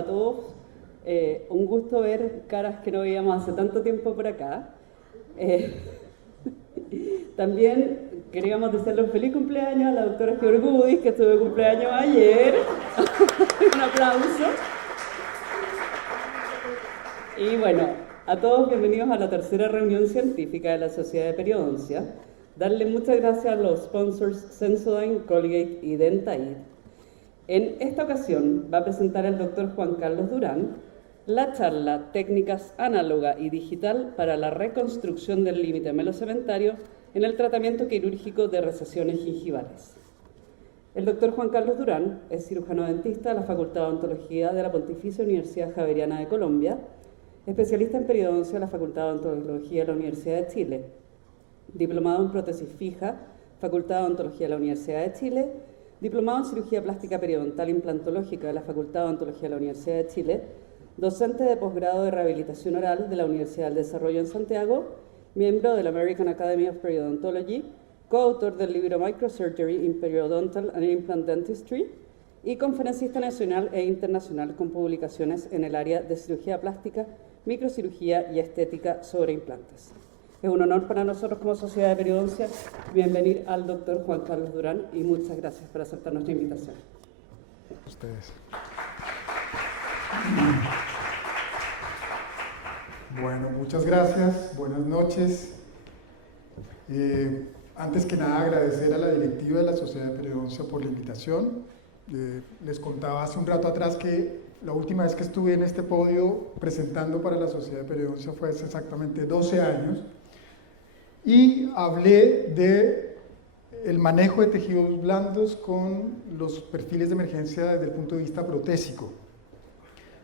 a todos. Un gusto ver caras que no veíamos hace tanto tiempo por acá. También queríamos desearle un feliz cumpleaños a la doctora Georgudis, que estuvo de cumpleaños ayer. Un aplauso. Y bueno, a todos bienvenidos a la tercera reunión científica de la Sociedad de Periodoncia. Darle muchas gracias a los sponsors Sensodyne, Colgate y Dentaid. En esta ocasión va a presentar el doctor Juan Carlos Durán la charla Técnicas análoga y digital para la reconstrucción del límite melocementario en el tratamiento quirúrgico de recesiones gingivales. El doctor Juan Carlos Durán es cirujano dentista de la Facultad de Odontología de la Pontificia Universidad Javeriana de Colombia, especialista en periodoncia de la Facultad de Odontología de la Universidad de Chile, diplomado en prótesis fija, Facultad de Odontología de la Universidad de Chile, diplomado en cirugía plástica periodontal implantológica de la Facultad de Odontología de la Universidad de Chile, docente de posgrado de rehabilitación oral de la Universidad del Desarrollo en Santiago, miembro de la American Academy of Periodontology, coautor del libro Microsurgery in Periodontal and Implant Dentistry y conferencista nacional e internacional con publicaciones en el área de cirugía plástica, microcirugía y estética sobre implantes. Es un honor para nosotros como Sociedad de Periodoncia bienvenir al doctor Juan Carlos Durán y muchas gracias por aceptar nuestra invitación. Ustedes. Bueno, muchas gracias, buenas noches. Antes que nada agradecer a la directiva de la Sociedad de Periodoncia por la invitación. Les contaba hace un rato atrás que la última vez que estuve en este podio presentando para la Sociedad de Periodoncia fue hace exactamente 12 años y hablé de el manejo de tejidos blandos con los perfiles de emergencia desde el punto de vista protésico.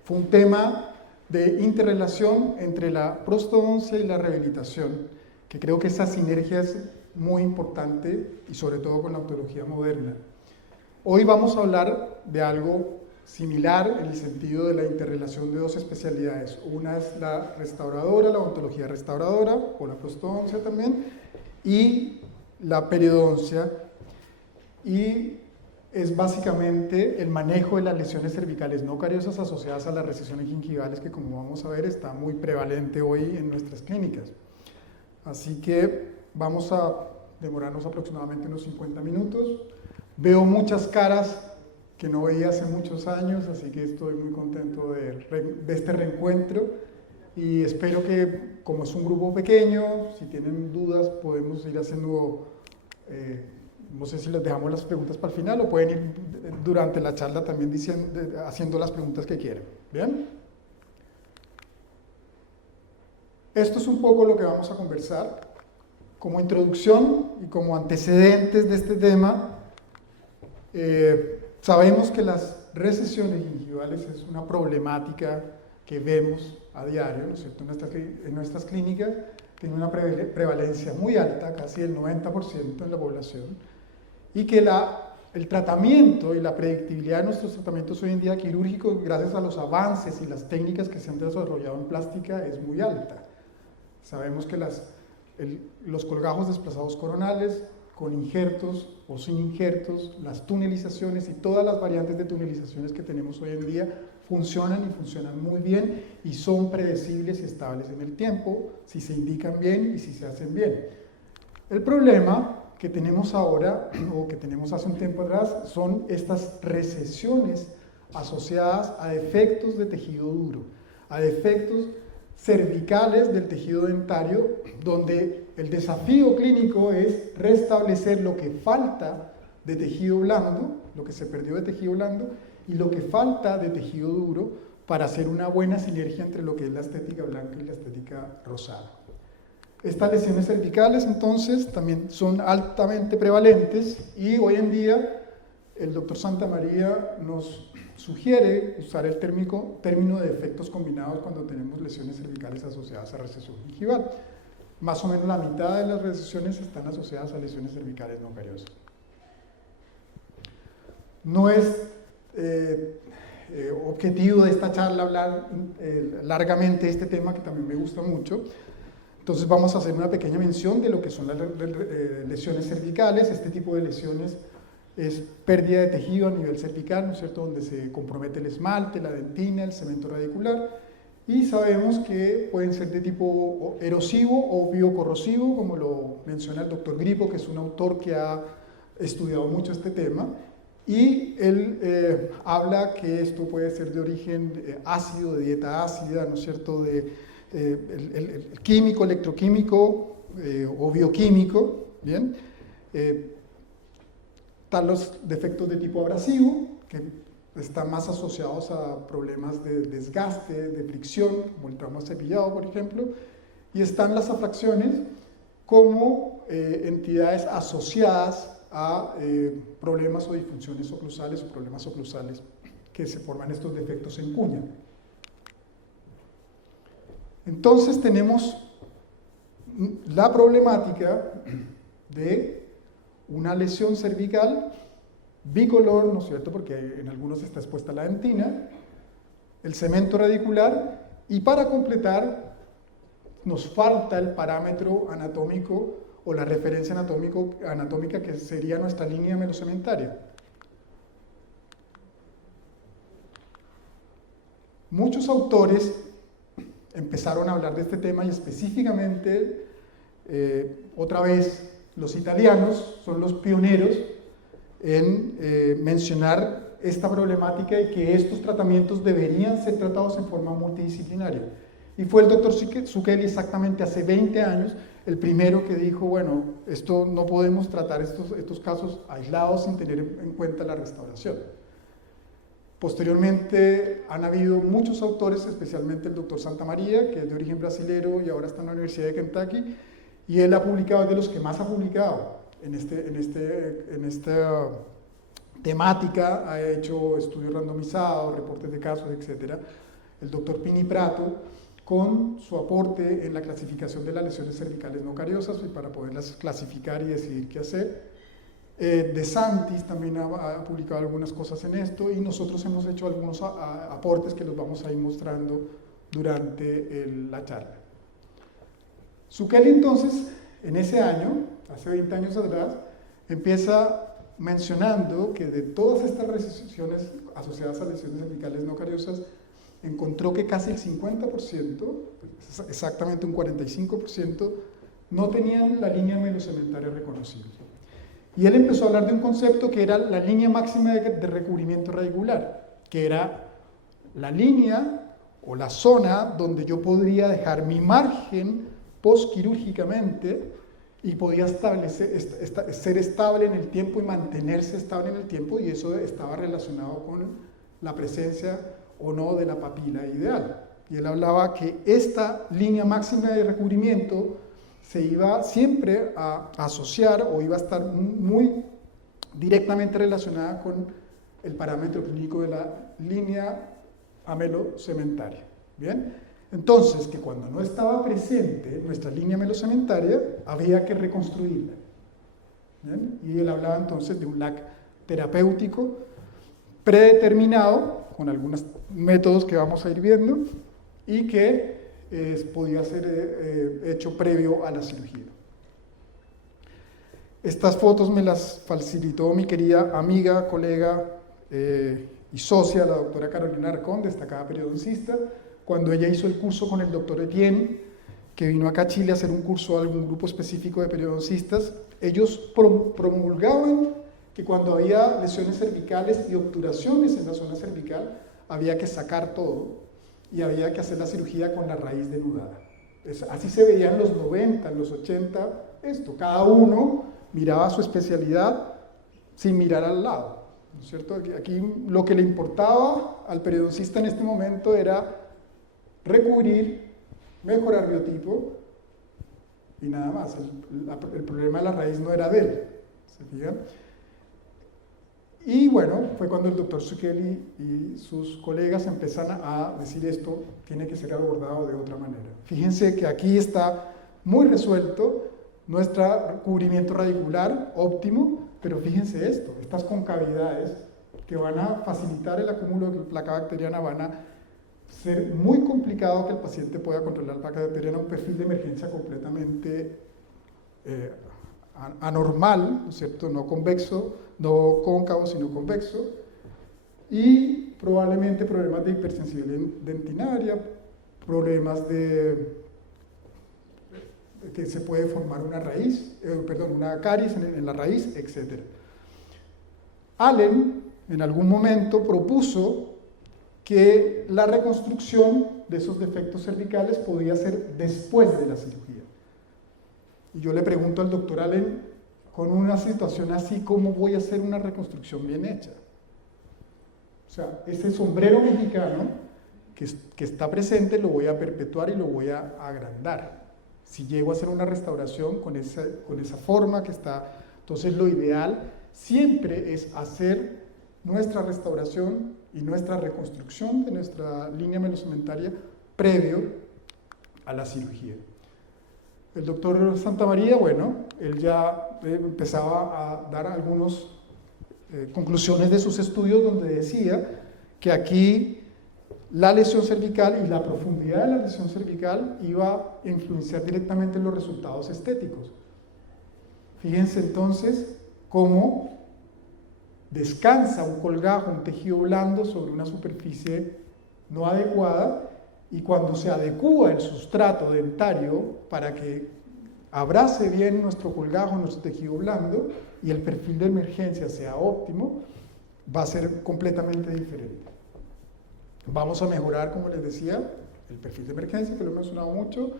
Fue un tema de interrelación entre la prostodoncia y la rehabilitación, que creo que esa sinergia es muy importante y sobre todo con la odontología moderna. Hoy vamos a hablar de algo similar en el sentido de la interrelación de dos especialidades. Una es la restauradora, la odontología restauradora, o la prostodoncia también, y la periodoncia, y es básicamente el manejo de las lesiones cervicales no cariosas asociadas a las recesiones gingivales, que como vamos a ver está muy prevalente hoy en nuestras clínicas. Así que vamos a demorarnos aproximadamente unos 50 minutos. Veo muchas caras que no veía hace muchos años, así que estoy muy contento de este reencuentro y espero que, como es un grupo pequeño, si tienen dudas podemos ir haciendo, no sé si les dejamos las preguntas para el final o pueden ir durante la charla también haciendo las preguntas que quieran. ¿Bien? Esto es un poco lo que vamos a conversar. Como introducción y como antecedentes de este tema, sabemos que las recesiones gingivales es una problemática que vemos a diario, ¿no es cierto? En nuestras clínicas tiene una prevalencia muy alta, casi el 90% en la población, y que el tratamiento y la predictibilidad de nuestros tratamientos hoy en día quirúrgicos, gracias a los avances y las técnicas que se han desarrollado en plástica, es muy alta. Sabemos que los colgajos desplazados coronales, con injertos o sin injertos, las tunelizaciones y todas las variantes de tunelizaciones que tenemos hoy en día funcionan y funcionan muy bien y son predecibles y estables en el tiempo si se indican bien y si se hacen bien. El problema que tenemos ahora, o que tenemos hace un tiempo atrás, son estas recesiones asociadas a defectos de tejido duro, a defectos cervicales del tejido dentario, donde el desafío clínico es restablecer lo que falta de tejido blando, lo que se perdió de tejido blando, y lo que falta de tejido duro para hacer una buena sinergia entre lo que es la estética blanca y la estética rosada. Estas lesiones cervicales entonces también son altamente prevalentes y hoy en día el doctor Santamaría nos sugiere usar el término de defectos combinados cuando tenemos lesiones cervicales asociadas a recesión gingival. Más o menos la mitad de las recesiones están asociadas a lesiones cervicales no cariosas. No es objetivo de esta charla hablar largamente de este tema, que también me gusta mucho. Entonces vamos a hacer una pequeña mención de lo que son las lesiones cervicales. Este tipo de lesiones es pérdida de tejido a nivel cervical, ¿no es cierto?, donde se compromete el esmalte, la dentina, el cemento radicular, y sabemos que pueden ser de tipo erosivo o biocorrosivo, como lo menciona el doctor Gripo, que es un autor que ha estudiado mucho este tema, y él habla que esto puede ser de origen ácido, de dieta ácida, ¿no es cierto?, el químico, electroquímico o bioquímico, ¿bien? Están los defectos de tipo abrasivo, que están más asociados a problemas de desgaste, de fricción, como el trauma cepillado, por ejemplo, y están las afracciones como entidades asociadas a problemas o disfunciones oclusales o problemas oclusales que se forman estos defectos en cuña. Entonces tenemos la problemática de una lesión cervical bicolor, ¿no es cierto?, porque en algunos está expuesta la dentina, el cemento radicular, y para completar nos falta el parámetro anatómico o la referencia anatómica que sería nuestra línea melocementaria. Muchos autores empezaron a hablar de este tema y específicamente, otra vez, los italianos son los pioneros en mencionar esta problemática y que estos tratamientos deberían ser tratados en forma multidisciplinaria. Y fue el doctor Zucchelli exactamente hace 20 años el primero que dijo, bueno, esto no podemos tratar estos casos aislados sin tener en cuenta la restauración. Posteriormente han habido muchos autores, especialmente el doctor Santamaría, que es de origen brasilero y ahora está en la Universidad de Kentucky, y él ha publicado, es de los que más ha publicado en esta temática, ha hecho estudios randomizados, reportes de casos, etc. El doctor Pini Prato, con su aporte en la clasificación de las lesiones cervicales no cariosas y para poderlas clasificar y decidir qué hacer. De Santis también ha publicado algunas cosas en esto y nosotros hemos hecho algunos aportes que los vamos a ir mostrando durante la charla. Zucchelli entonces, en ese año, hace 20 años atrás, empieza mencionando que de todas estas lesiones asociadas a lesiones cervicales no cariosas, encontró que casi el 50%, exactamente un 45%, no tenían la línea melocementaria reconocible. Y él empezó a hablar de un concepto que era la línea máxima de recubrimiento radicular, que era la línea o la zona donde yo podría dejar mi margen postquirúrgicamente y podía ser estable en el tiempo y mantenerse estable en el tiempo, y eso estaba relacionado con la presencia o no de la papila ideal. Y él hablaba que esta línea máxima de recubrimiento se iba siempre a asociar o iba a estar muy directamente relacionada con el parámetro clínico de la línea amelocementaria. ¿Bien? Entonces, que cuando no estaba presente nuestra línea melocementaria, había que reconstruirla. ¿Bien? Y él hablaba entonces de un LAC terapéutico predeterminado, con algunos métodos que vamos a ir viendo, y que podía ser hecho previo a la cirugía. Estas fotos me las facilitó mi querida amiga, colega y socia, la doctora Carolina Arcón, destacada periodoncista, cuando ella hizo el curso con el doctor Etienne, que vino acá a Chile a hacer un curso a algún grupo específico de periodoncistas. Ellos promulgaban que cuando había lesiones cervicales y obturaciones en la zona cervical, había que sacar todo y había que hacer la cirugía con la raíz denudada. Así se veía en los 90, en los 80, esto. Cada uno miraba su especialidad sin mirar al lado, ¿no es cierto? Aquí lo que le importaba al periodoncista en este momento era recubrir, mejorar biotipo y nada más. El problema de la raíz no era de él, ¿se fijan? Y bueno, fue cuando el doctor Zucchelli y sus colegas empezaron a decir esto tiene que ser abordado de otra manera. Fíjense que aquí está muy resuelto nuestro cubrimiento radicular óptimo, pero fíjense esto, estas concavidades que van a facilitar el acúmulo de placa bacteriana van a ser muy complicado que el paciente pueda controlar la placa bacteriana, un perfil de emergencia completamente anormal, ¿no es cierto? No convexo, no cóncavo, sino convexo, y probablemente problemas de hipersensibilidad dentinaria, problemas de que se puede formar una raíz, una caries en la raíz, etc. Allen en algún momento propuso que la reconstrucción de esos defectos cervicales podía ser después de la cirugía. Y yo le pregunto al doctor Allen, con una situación así, ¿cómo voy a hacer una reconstrucción bien hecha? O sea, ese sombrero mexicano que está presente lo voy a perpetuar y lo voy a agrandar. Si llego a hacer una restauración con esa forma que está, entonces lo ideal siempre es hacer nuestra restauración y nuestra reconstrucción de nuestra línea melocementaria previo a la cirugía. El doctor Santamaría, bueno, él ya empezaba a dar algunas conclusiones de sus estudios donde decía que aquí la lesión cervical y la profundidad de la lesión cervical iba a influenciar directamente en los resultados estéticos. Fíjense entonces cómo descansa un colgajo, un tejido blando sobre una superficie no adecuada, y cuando se adecúa el sustrato dentario para que abrace bien nuestro colgajo, nuestro tejido blando, y el perfil de emergencia sea óptimo, va a ser completamente diferente. Vamos a mejorar, como les decía, el perfil de emergencia, que lo he mencionado mucho,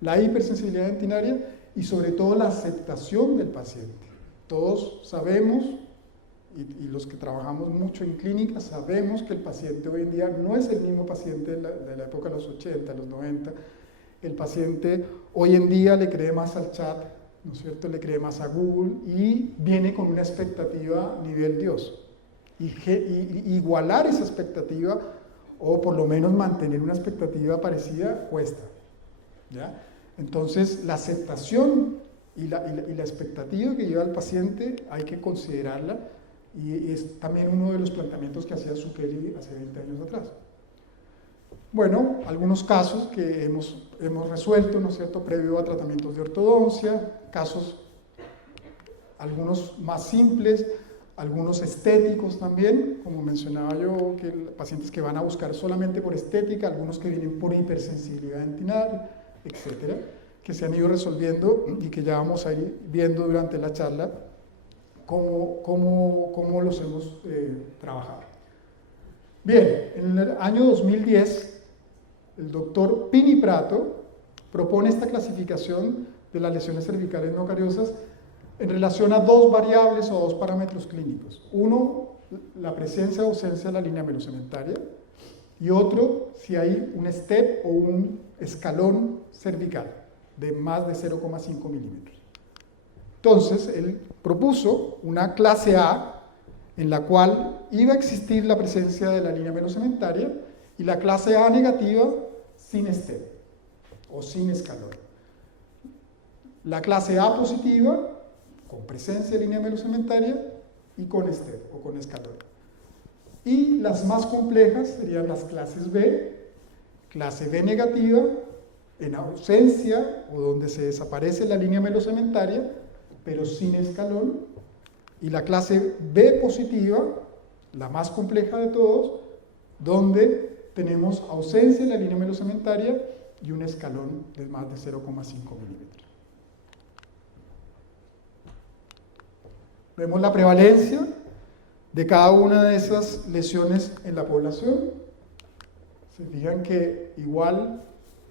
la hipersensibilidad dentinaria y sobre todo la aceptación del paciente. Todos sabemos, y los que trabajamos mucho en clínica, sabemos que el paciente hoy en día no es el mismo paciente de la época de los 80, los 90. El paciente hoy en día le cree más al chat, ¿no es cierto? Le cree más a Google y viene con una expectativa nivel Dios. Y igualar esa expectativa, o por lo menos mantener una expectativa parecida, cuesta, ¿ya? Entonces, la aceptación y la expectativa que lleva el paciente hay que considerarla, y es también uno de los planteamientos que hacía Zucchelli hace 20 años atrás. Bueno, algunos casos que hemos resuelto, ¿no es cierto?, previo a tratamientos de ortodoncia, casos algunos más simples, algunos estéticos también, como mencionaba yo, que pacientes que van a buscar solamente por estética, algunos que vienen por hipersensibilidad dentinaria, etcétera, que se han ido resolviendo y que ya vamos a ir viendo durante la charla cómo los hemos trabajado. Bien, en el año 2010, el doctor Pini Prato propone esta clasificación de las lesiones cervicales no cariosas en relación a dos variables o dos parámetros clínicos. Uno, la presencia o ausencia de la línea melocementaria, y otro, si hay un step o un escalón cervical de más de 0,5 milímetros. Entonces, él propuso una clase A en la cual iba a existir la presencia de la línea melocementaria, y la clase A negativa sin step o sin escalón. La clase A positiva con presencia de línea melocementaria y con step o con escalón. Y las más complejas serían las clases B, clase B negativa, en ausencia o donde se desaparece la línea melocementaria, pero sin escalón, y la clase B positiva, la más compleja de todos, donde tenemos ausencia de la línea melocementaria y un escalón de más de 0,5 milímetros. Vemos la prevalencia de cada una de esas lesiones en la población. Se fijan que igual,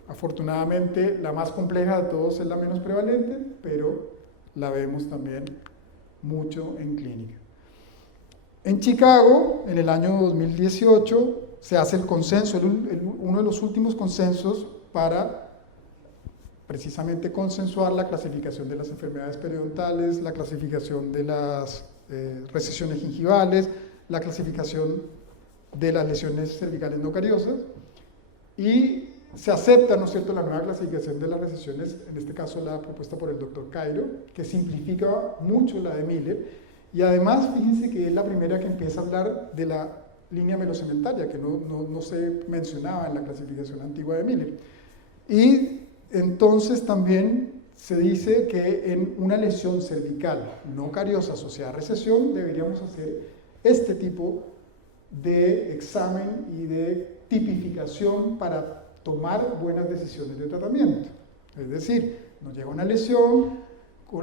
afortunadamente, la más compleja de todos es la menos prevalente, pero la vemos también mucho en clínica. En Chicago, en el año 2018, se hace el consenso, uno de los últimos consensos para precisamente consensuar la clasificación de las enfermedades periodontales, la clasificación de las recesiones gingivales, la clasificación de las lesiones cervicales no cariosas, y se acepta, ¿no es cierto?, la nueva clasificación de las recesiones, en este caso la propuesta por el doctor Cairo, que simplifica mucho la de Miller, y además fíjense que es la primera que empieza a hablar de la línea melocementaria, que no se mencionaba en la clasificación antigua de Miller. Y entonces también se dice que en una lesión cervical no cariosa asociada a recesión deberíamos hacer este tipo de examen y de tipificación para tomar buenas decisiones de tratamiento. Es decir, nos llega una lesión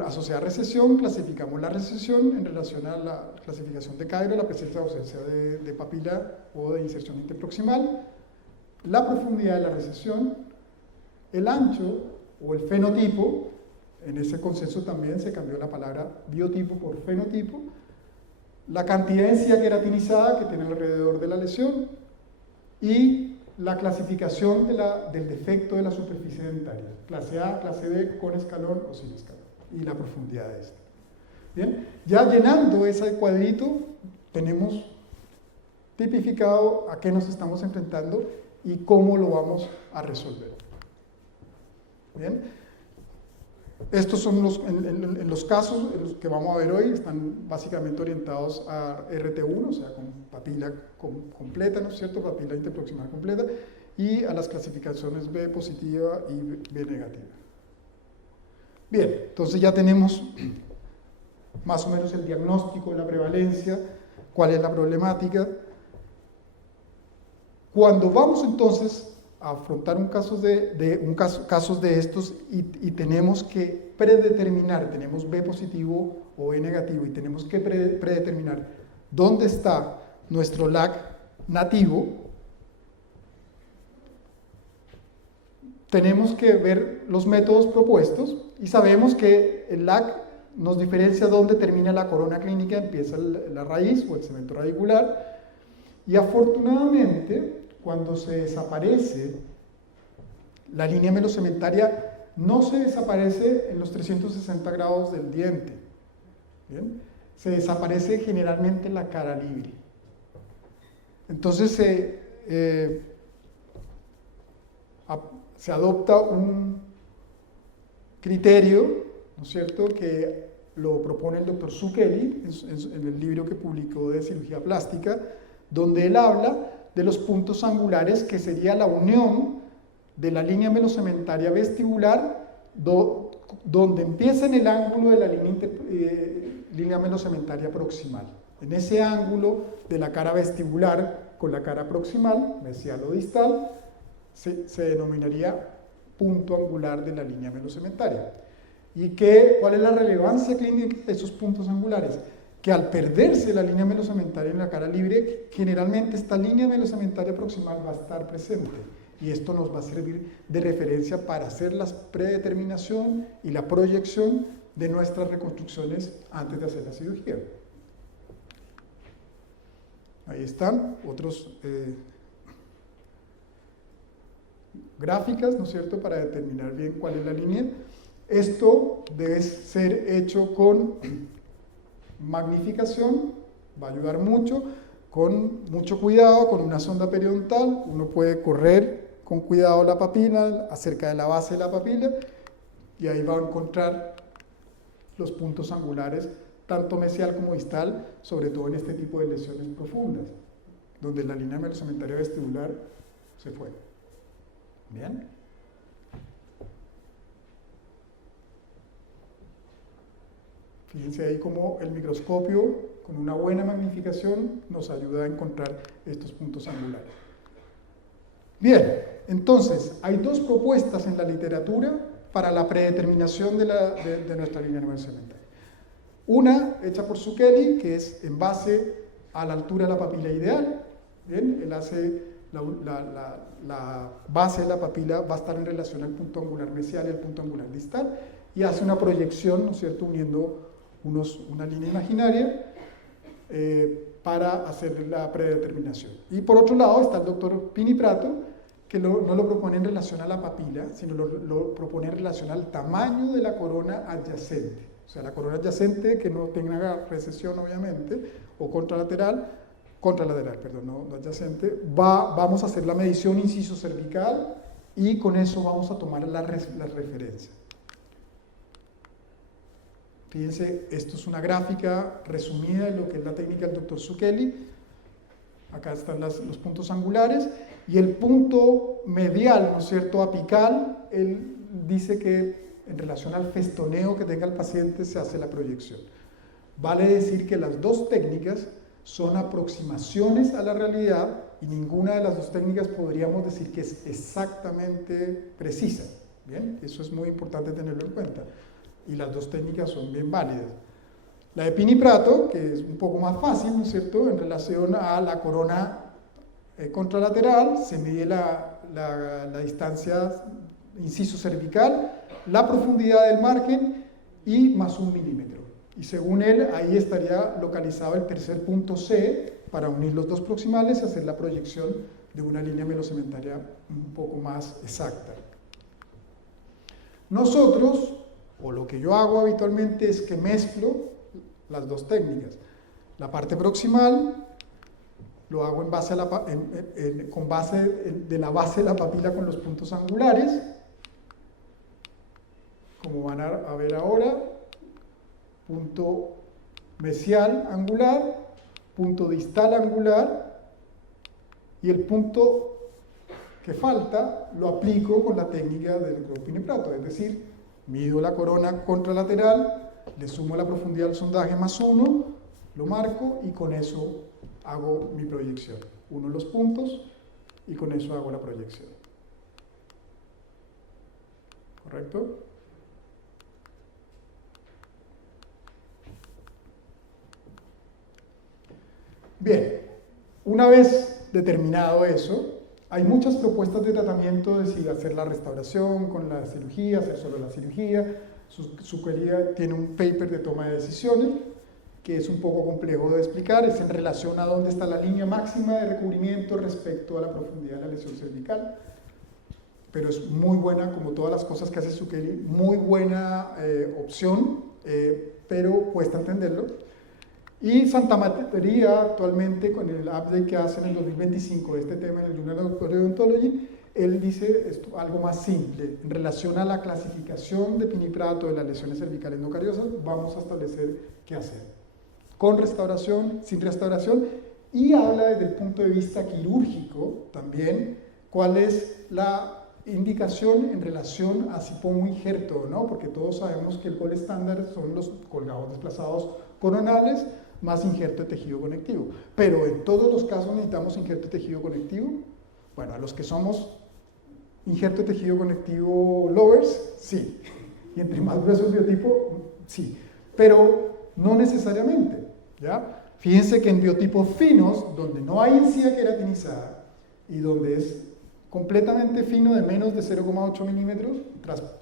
asociada a recesión, clasificamos la recesión en relación a la clasificación de Cairo, la presencia o ausencia de papila o de inserción interproximal, la profundidad de la recesión, el ancho o el fenotipo. En ese consenso también se cambió la palabra biotipo por fenotipo, la cantidad de encía queratinizada que tiene alrededor de la lesión y la clasificación del defecto de la superficie dentaria, clase A, clase B, con escalón o sin escalón, y la profundidad de esta. Bien, ya llenando ese cuadrito tenemos tipificado a qué nos estamos enfrentando y cómo lo vamos a resolver. Bien. Estos son los casos en los que vamos a ver hoy, están básicamente orientados a RT1, o sea, con papila completa, ¿no es cierto?, papila interproximal completa, y a las clasificaciones B positiva y B negativa. Bien, entonces ya tenemos más o menos el diagnóstico de la prevalencia, cuál es la problemática. Cuando vamos entonces a afrontar casos de estos y tenemos que predeterminar, tenemos B positivo o B negativo y tenemos que predeterminar dónde está nuestro LAC nativo, tenemos que ver los métodos propuestos y sabemos que el LAC nos diferencia dónde termina la corona clínica, empieza la raíz o el cemento radicular, y afortunadamente cuando se desaparece la línea melocementaria, no se desaparece en los 360 grados del diente, ¿bien? Se desaparece generalmente en la cara libre. Entonces se adopta un criterio, ¿no es cierto?, que lo propone el doctor Zucchelli en el libro que publicó de cirugía plástica, donde él habla de los puntos angulares, que sería la unión de la línea melocementaria vestibular, donde empieza en el ángulo de la línea melocementaria proximal. En ese ángulo de la cara vestibular con la cara proximal, mesial o distal, se denominaría punto angular de la línea melocementaria. ¿Y cuál es la relevancia clínica de esos puntos angulares? Que al perderse la línea melocementaria en la cara libre, generalmente esta línea melocementaria proximal va a estar presente y esto nos va a servir de referencia para hacer la predeterminación y la proyección de nuestras reconstrucciones antes de hacer la cirugía. Ahí están otros gráficas, ¿no es cierto?, para determinar bien cuál es la línea. Esto debe ser hecho con magnificación, va a ayudar mucho, con mucho cuidado, con una sonda periodontal. Uno puede correr con cuidado la papila acerca de la base de la papila y ahí va a encontrar los puntos angulares, tanto mesial como distal, sobre todo en este tipo de lesiones profundas, donde la línea melocementaria vestibular se fue. Bien. Fíjense ahí cómo el microscopio, con una buena magnificación, nos ayuda a encontrar estos puntos angulares. Bien, entonces, hay dos propuestas en la literatura para la predeterminación de nuestra línea melocementaria. Una, hecha por Zucchelli, que es en base a la altura de la papila ideal. Bien, él hace la base de la papila va a estar en relación al punto angular mesial y al punto angular distal, y hace una proyección, ¿no es cierto?, uniendo una línea imaginaria para hacer la predeterminación. Y por otro lado está el doctor Pini Prato, que no lo propone en relación a la papila, sino lo propone en relación al tamaño de la corona adyacente. O sea, la corona adyacente que no tenga recesión, obviamente, o contralateral, perdón, no adyacente, vamos a hacer la medición inciso cervical y con eso vamos a tomar la referencia. Fíjense, esto es una gráfica resumida de lo que es la técnica del doctor Zucchelli. Acá están los puntos angulares y el punto medial, ¿no es cierto?, apical, él dice que en relación al festoneo que tenga el paciente se hace la proyección. Vale decir que las dos técnicas son aproximaciones a la realidad y ninguna de las dos técnicas podríamos decir que es exactamente precisa. ¿Bien? Eso es muy importante tenerlo en cuenta. Y las dos técnicas son bien válidas. La de Pini Prato, que es un poco más fácil, ¿no es cierto?, en relación a la corona contralateral, se mide la distancia inciso cervical, la profundidad del margen y más 1 milímetro. Y según él, ahí estaría localizado el tercer punto C para unir los dos proximales y hacer la proyección de una línea melocementaria un poco más exacta. Nosotros, o lo que yo hago habitualmente, es que mezclo las dos técnicas. La parte proximal lo hago en base a con base de la base de la papila con los puntos angulares, como van a ver ahora, punto mesial angular, punto distal angular, y el punto que falta lo aplico con la técnica del globo Pini Prato, es decir, mido la corona contralateral, le sumo la profundidad del sondaje más 1, lo marco y con eso hago mi proyección. Uno los puntos y con eso hago la proyección. ¿Correcto? Bien, una vez determinado eso, hay muchas propuestas de tratamiento de si hacer la restauración con la cirugía, hacer solo la cirugía. Su querida tiene un paper de toma de decisiones que es un poco complejo de explicar, es en relación a dónde está la línea máxima de recubrimiento respecto a la profundidad de la lesión cervical, pero es muy buena, como todas las cosas que hace Zucchelli, muy buena opción, pero cuesta entenderlo. Y Santa María actualmente, con el update que hace en el 2025 de este tema en el Journal of Odontology, él dice esto, algo más simple. En relación a la clasificación de Pini Prato de las lesiones cervicales no cariosas, vamos a establecer qué hacer. Con restauración, sin restauración, y habla desde el punto de vista quirúrgico también cuál es la indicación en relación a si pongo injerto o no, porque todos sabemos que el gol estándar son los colgados desplazados coronales más injerto de tejido conectivo. Pero en todos los casos necesitamos injerto de tejido conectivo. Bueno, a los que somos injerto de tejido conectivo lovers, sí. Y entre más grueso el biotipo, sí. Pero no necesariamente, ¿ya? Fíjense que en biotipos finos, donde no hay encía queratinizada y donde es completamente fino de menos de 0,8 milímetros,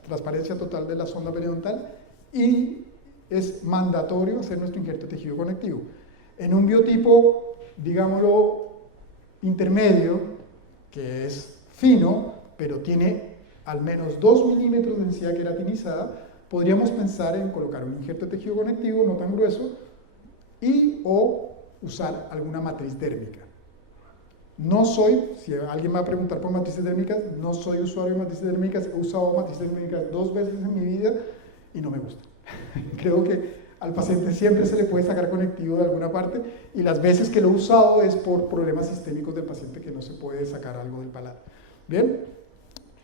transparencia total de la sonda periodontal, y es mandatorio hacer nuestro injerto de tejido conectivo. En un biotipo, digámoslo, intermedio, que es fino, pero tiene al menos 2 milímetros de encía queratinizada, podríamos pensar en colocar un injerto de tejido conectivo no tan grueso y o usar alguna matriz dérmica. No soy, si alguien me va a preguntar por matrices dérmicas, no soy usuario de matrices dérmicas, he usado matrices dérmicas 2 veces en mi vida y no me gusta. Creo que al paciente siempre se le puede sacar conectivo de alguna parte y las veces que lo he usado es por problemas sistémicos del paciente que no se puede sacar algo del palato. ¿Bien?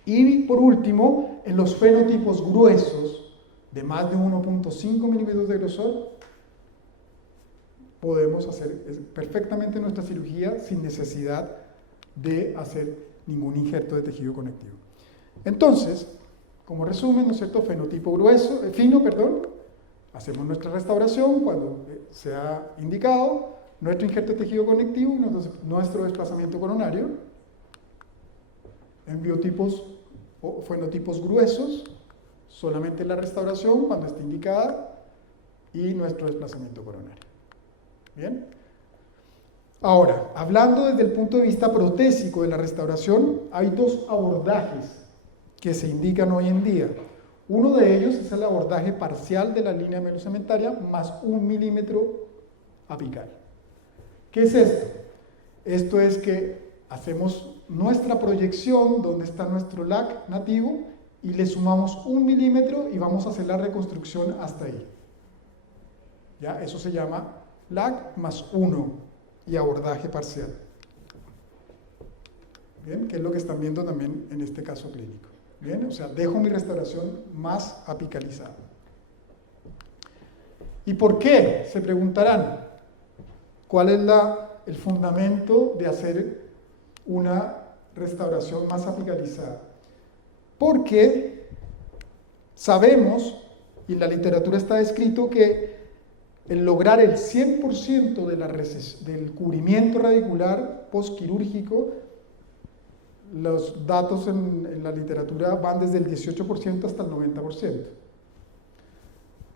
Y por último, en los fenotipos gruesos de más de 1.5 milímetros de grosor, podemos hacer perfectamente nuestra cirugía sin necesidad de hacer ningún injerto de tejido conectivo. Entonces, como resumen, ¿no es cierto? Fenotipo grueso, fino, perdón, hacemos nuestra restauración cuando sea indicado, nuestro injerto de tejido conectivo y nuestro desplazamiento coronario. En biotipos o fenotipos gruesos, solamente la restauración cuando esté indicada y nuestro desplazamiento coronario. ¿Bien? Ahora, hablando desde el punto de vista protésico de la restauración, hay dos abordajes que se indican hoy en día. Uno de ellos es el abordaje parcial de la línea melocementaria más 1 milímetro apical. ¿Qué es esto? Esto es que hacemos nuestra proyección donde está nuestro LAC nativo y le sumamos 1 milímetro y vamos a hacer la reconstrucción hasta ahí. ¿Ya? Eso se llama LAC más 1 y abordaje parcial. ¿Bien? Que es lo que están viendo también en este caso clínico. Bien, o sea, dejo mi restauración más apicalizada. ¿Y por qué? Se preguntarán. ¿Cuál es el fundamento de hacer una restauración más apicalizada? Porque sabemos, y en la literatura está escrito, que el lograr el 100% del cubrimiento radicular postquirúrgico, los datos en la literatura van desde el 18% hasta el 90%.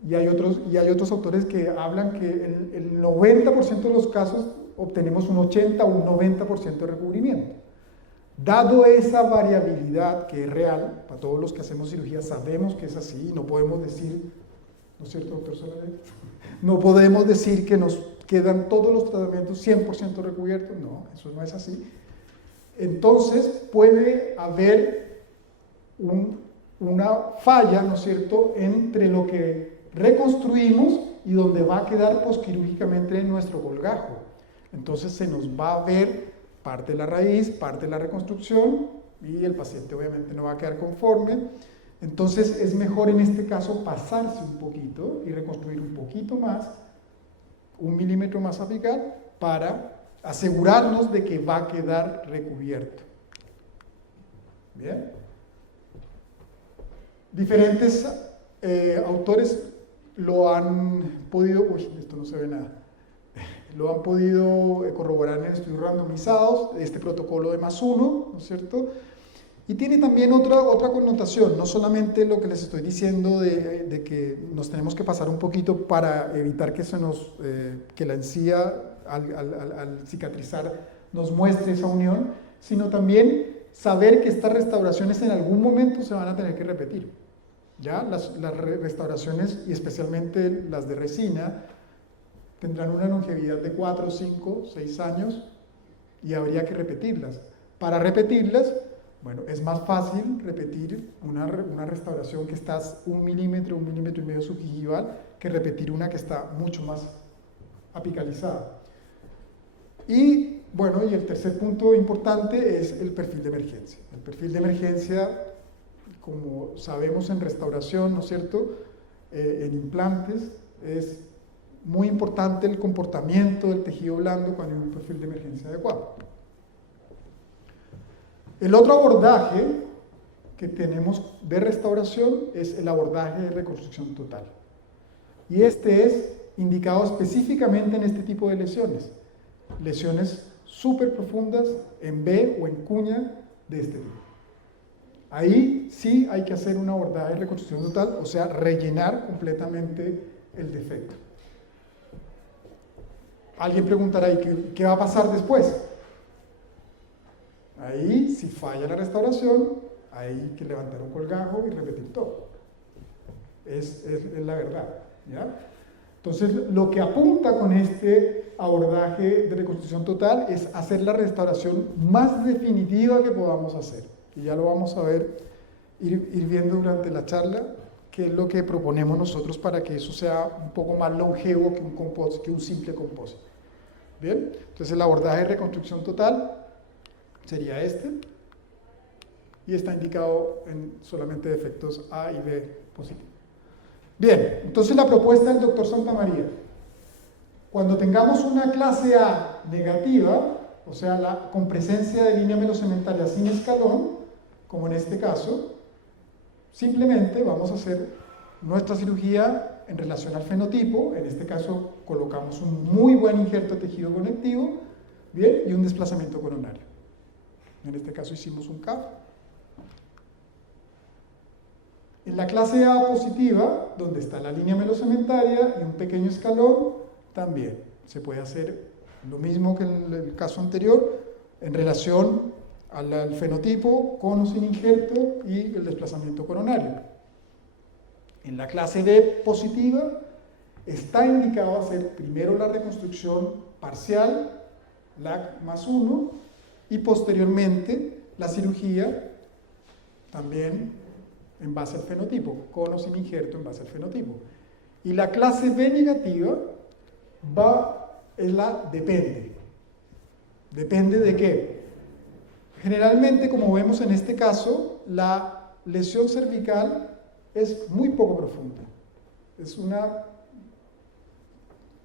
Y hay otros autores que hablan que el 90% de los casos obtenemos un 80 o un 90% de recubrimiento. Dado esa variabilidad que es real, para todos los que hacemos cirugía sabemos que es así, no podemos decir, ¿no es cierto, doctor Soler? No podemos decir que nos quedan todos los tratamientos 100% recubiertos, no, eso no es así. Entonces puede haber una falla, ¿no es cierto?, entre lo que reconstruimos y donde va a quedar posquirúrgicamente nuestro colgajo. Entonces se nos va a ver parte de la raíz, parte de la reconstrucción, y el paciente obviamente no va a quedar conforme. Entonces es mejor en este caso pasarse un poquito y reconstruir un poquito más, 1 milímetro más apical, para asegurarnos de que va a quedar recubierto. Bien. Diferentes autores lo han podido, esto no se ve nada, lo han podido corroborar en estudios randomizados, este protocolo de +1, ¿no es cierto? Y tiene también otra connotación, no solamente lo que les estoy diciendo de que nos tenemos que pasar un poquito para evitar que la encía al cicatrizar nos muestre esa unión, sino también saber que estas restauraciones en algún momento se van a tener que repetir. ¿Ya? Las restauraciones, y especialmente las de resina, tendrán una longevidad de 4, 5, 6 años y habría que repetirlas. Para repetirlas, bueno, es más fácil repetir una restauración que está 1 milímetro, 1,5 milímetros subgingival, que repetir una que está mucho más apicalizada. Y bueno, y el tercer punto importante es el perfil de emergencia. El perfil de emergencia, como sabemos en restauración, ¿no es cierto?, en implantes, es muy importante el comportamiento del tejido blando cuando hay un perfil de emergencia adecuado. El otro abordaje que tenemos de restauración es el abordaje de reconstrucción total. Y este es indicado específicamente en este tipo de lesiones. Lesiones súper profundas en B o en cuña de este tipo. Ahí sí hay que hacer un abordaje de reconstrucción total, o sea, rellenar completamente el defecto. Alguien preguntará, ¿y qué va a pasar después? Ahí, si falla la restauración, hay que levantar un colgajo y repetir todo. Es la verdad, ¿ya? Entonces, lo que apunta con este abordaje de reconstrucción total es hacer la restauración más definitiva que podamos hacer. Y ya lo vamos a ver, ir viendo durante la charla, qué es lo que proponemos nosotros para que eso sea un poco más longevo que un simple compósito. Bien, entonces el abordaje de reconstrucción total sería este, y está indicado en solamente defectos A y B positivos. Bien, entonces la propuesta del doctor Santamaría: cuando tengamos una clase A negativa, o sea, con presencia de línea melocementaria sin escalón, como en este caso, simplemente vamos a hacer nuestra cirugía en relación al fenotipo. En este caso colocamos un muy buen injerto de tejido conectivo, bien, y un desplazamiento coronario. En este caso hicimos un CAF. En la clase A positiva, donde está la línea melocementaria y un pequeño escalón, también se puede hacer lo mismo que en el caso anterior en relación al fenotipo, con o sin injerto, y el desplazamiento coronario. En la clase B positiva está indicado hacer primero la reconstrucción parcial, LAC +1, y posteriormente la cirugía también en base al fenotipo, con o sin injerto en base al fenotipo. Y la clase B negativa depende. ¿Depende de qué? Generalmente, como vemos en este caso, la lesión cervical es muy poco profunda. Es un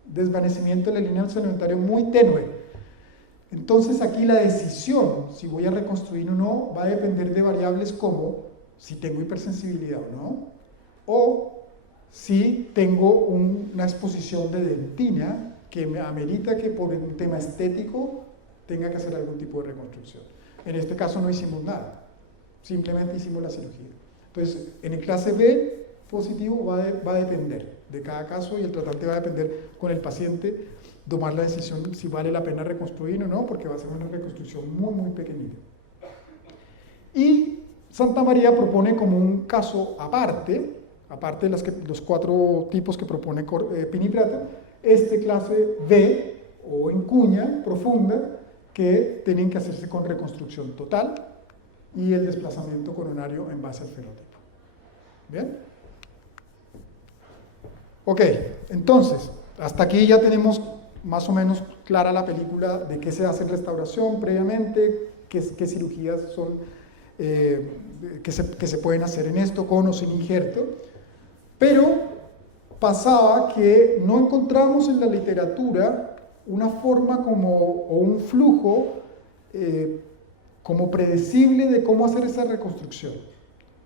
desvanecimiento de la línea del seno dentario muy tenue. Entonces aquí la decisión, si voy a reconstruir o no, va a depender de variables como si tengo hipersensibilidad o no, o si tengo una exposición de dentina que me amerita que por un tema estético tenga que hacer algún tipo de reconstrucción. En este caso no hicimos nada, simplemente hicimos la cirugía. Entonces, en el clase B positivo va a depender de cada caso y el tratante va a depender con el paciente tomar la decisión si vale la pena reconstruir o no, porque va a ser una reconstrucción muy, muy pequeñita. Y Santa María propone como un caso aparte de los 4 tipos que propone Pini-Prato, este clase B o en cuña profunda que tienen que hacerse con reconstrucción total y el desplazamiento coronario en base al fenotipo. ¿Bien? Ok, entonces, hasta aquí ya tenemos más o menos clara la película de qué se hace en restauración previamente, qué cirugías son, que se pueden hacer en esto, con o sin injerto, pero pasaba que no encontramos en la literatura una forma o un flujo como predecible de cómo hacer esa reconstrucción.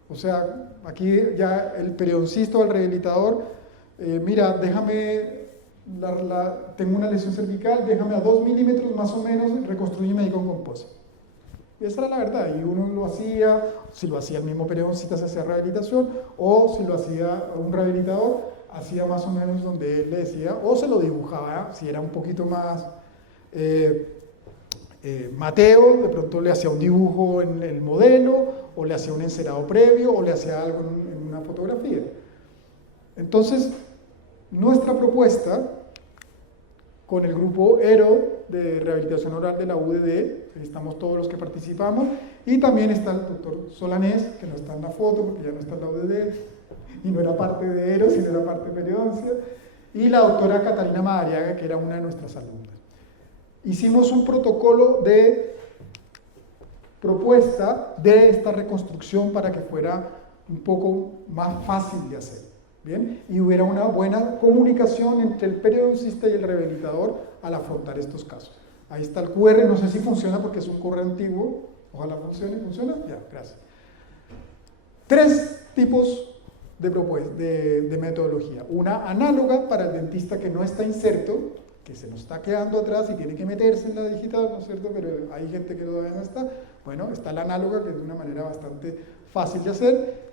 O sea, aquí ya el periodoncista o el rehabilitador, mira, déjame, tengo una lesión cervical, déjame a 2 milímetros más o menos, reconstrúyeme ahí con composite. Esa era la verdad, y uno lo hacía, si lo hacía el mismo periodoncista se hacía rehabilitación, o si lo hacía un rehabilitador, hacía más o menos donde él le decía, o se lo dibujaba, si era un poquito más Mateo, de pronto le hacía un dibujo en el modelo, o le hacía un encerado previo, o le hacía algo en una fotografía. Entonces, nuestra propuesta con el grupo ERO de rehabilitación oral de la UDD, estamos todos los que participamos, y también está el doctor Solanés, que no está en la foto porque ya no está en la UDD, y no era parte de ERO, sino era parte de periodoncia, y la doctora Catalina Madariaga, que era una de nuestras alumnas. Hicimos un protocolo de propuesta de esta reconstrucción para que fuera un poco más fácil de hacer, ¿bien? Y hubiera una buena comunicación entre el periodoncista y el rehabilitador al afrontar estos casos. Ahí está el QR, no sé si funciona porque es un QR antiguo, ojalá funcione, ¿funciona? Ya, gracias. 3 tipos de metodología. Una análoga para el dentista que no está inserto, que se nos está quedando atrás y tiene que meterse en la digital, ¿no es cierto? Pero hay gente que todavía no está. Bueno, está la análoga, que es de una manera bastante fácil de hacer.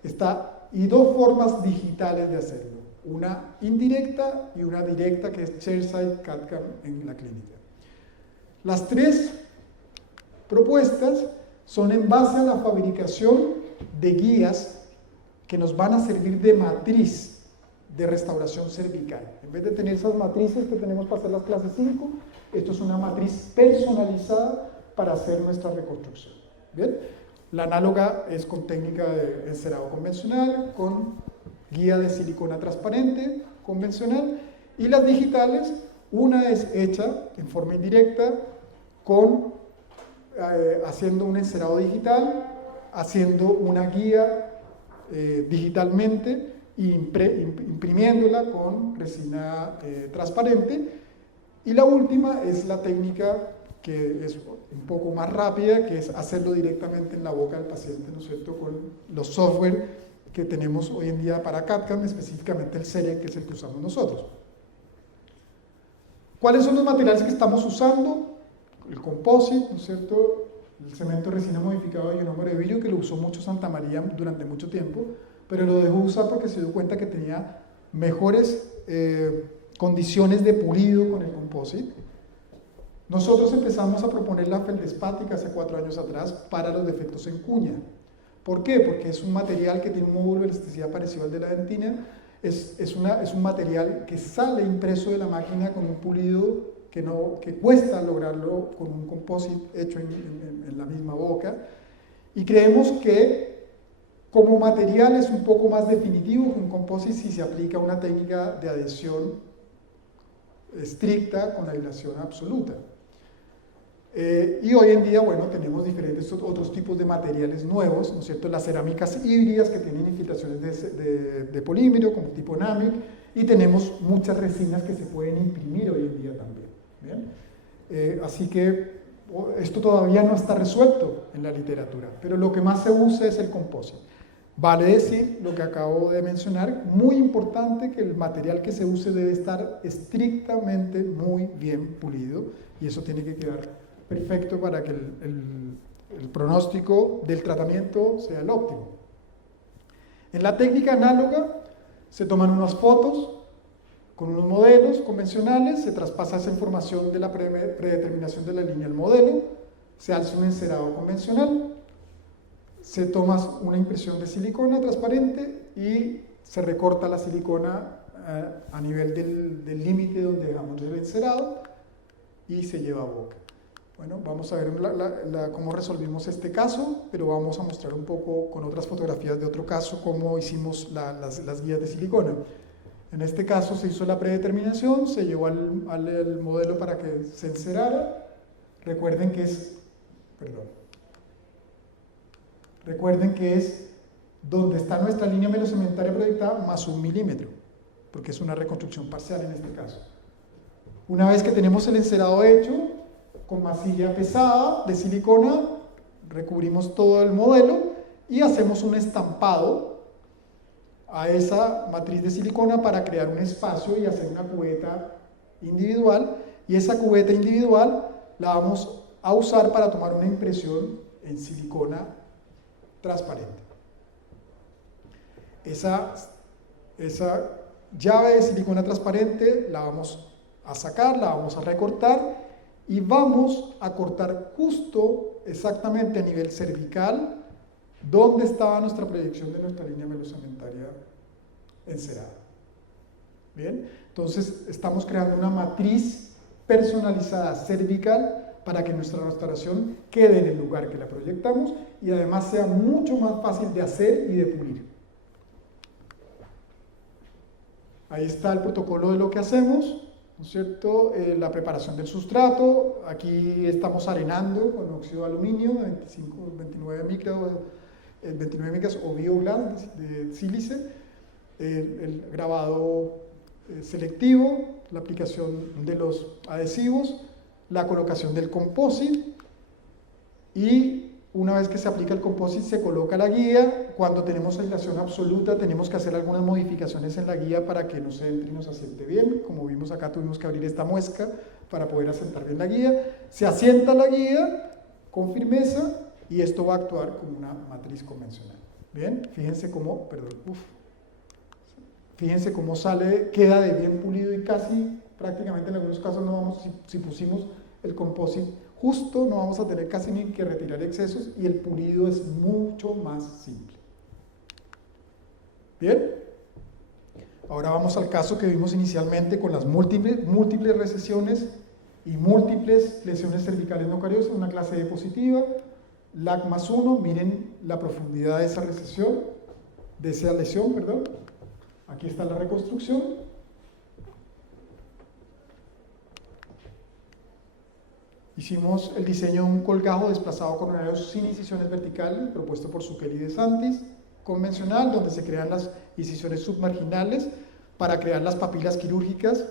Y 2 formas digitales de hacerlo. Una indirecta y una directa, que es chairside CAD/CAM en la clínica. Las 3 propuestas son en base a la fabricación de guías que nos van a servir de matriz de restauración cervical. En vez de tener esas matrices que tenemos para hacer las clases 5, esto es una matriz personalizada para hacer nuestra reconstrucción. ¿Bien? La análoga es con técnica de encerado convencional, con guía de silicona transparente convencional, y las digitales, una es hecha en forma indirecta haciendo un encerado digital, haciendo una guía digitalmente e imprimiéndola con resina transparente. Y la última es la técnica que es un poco más rápida, que es hacerlo directamente en la boca del paciente, ¿no es cierto?, con los software que tenemos hoy en día para CAD/CAM, específicamente el CEREC, que es el que usamos nosotros. ¿Cuáles son los materiales que estamos usando? El composite, ¿no es cierto?, el cemento resina modificado de ionómero de vidrio, que lo usó mucho Santa María durante mucho tiempo, pero lo dejó usar porque se dio cuenta que tenía mejores condiciones de pulido con el composite. Nosotros empezamos a proponer la feldespática hace 4 años atrás para los defectos en cuña. ¿Por qué? Porque es un material que tiene un módulo de elasticidad parecido al de la dentina, es un material que sale impreso de la máquina con un pulido que cuesta lograrlo con un composite hecho en la misma boca, y creemos que como material es un poco más definitivo que un composite si se aplica una técnica de adhesión estricta con aislación absoluta. Y hoy en día, bueno, tenemos diferentes otros tipos de materiales nuevos, ¿no es cierto? Las cerámicas híbridas que tienen infiltraciones de polímero, como tipo NAMIC, y tenemos muchas resinas que se pueden imprimir hoy en día también. ¿Bien? Así que esto todavía no está resuelto en la literatura, pero lo que más se usa es el composite. Vale decir lo que acabo de mencionar, muy importante que el material que se use debe estar estrictamente muy bien pulido, y eso tiene que quedar perfecto para que el pronóstico del tratamiento sea el óptimo. En la técnica análoga se toman unas fotos con unos modelos convencionales, se traspasa esa información de la predeterminación de la línea al modelo, se alza un encerado convencional, se toma una impresión de silicona transparente y se recorta la silicona a nivel del límite donde dejamos el encerado y se lleva a boca. Bueno, vamos a ver cómo resolvimos este caso, pero vamos a mostrar un poco con otras fotografías de otro caso cómo hicimos las guías de silicona. En este caso se hizo la predeterminación, se llevó al modelo para que se encerara. Recuerden que es donde está nuestra línea melocementaria proyectada más 1 milímetro, porque es una reconstrucción parcial en este caso. Una vez que tenemos el encerado hecho, con masilla pesada de silicona, recubrimos todo el modelo y hacemos un estampado a esa matriz de silicona para crear un espacio y hacer una cubeta individual, y esa cubeta individual la vamos a usar para tomar una impresión en silicona transparente. Esa llave de silicona transparente la vamos a sacar, la vamos a recortar y vamos a cortar justo exactamente a nivel cervical donde estaba nuestra proyección de nuestra línea melosementaria encerada. Bien, entonces estamos creando una matriz personalizada cervical para que nuestra restauración quede en el lugar que la proyectamos y además sea mucho más fácil de hacer y de pulir. Ahí está el protocolo de lo que hacemos, ¿no es cierto? La preparación del sustrato, aquí estamos arenando con óxido de aluminio, 29 micras o bioglass de sílice, el grabado selectivo, la aplicación de los adhesivos, la colocación del composite, y una vez que se aplica el composite se coloca la guía. Cuando tenemos aislación absoluta tenemos que hacer algunas modificaciones en la guía para que nos entre y nos asiente bien. Como vimos acá, tuvimos que abrir esta muesca para poder asentar bien la guía. Se asienta la guía con firmeza y esto va a actuar como una matriz convencional. Bien, fíjense cómo, fíjense cómo sale, queda de bien pulido y casi, prácticamente en algunos casos no vamos, si pusimos el composite justo, no vamos a tener casi ni que retirar excesos y el pulido es mucho más simple. Bien, ahora vamos al caso que vimos inicialmente con las múltiples recesiones y múltiples lesiones cervicales no cariosas, una clase D positiva, LAC más 1, miren la profundidad de esa recesión, de esa lesión, perdón. Aquí está la reconstrucción. Hicimos el diseño de un colgajo desplazado coronario sin incisiones verticales, propuesto por Zucchelli y De Santis, convencional, donde se crean las incisiones submarginales para crear las papilas quirúrgicas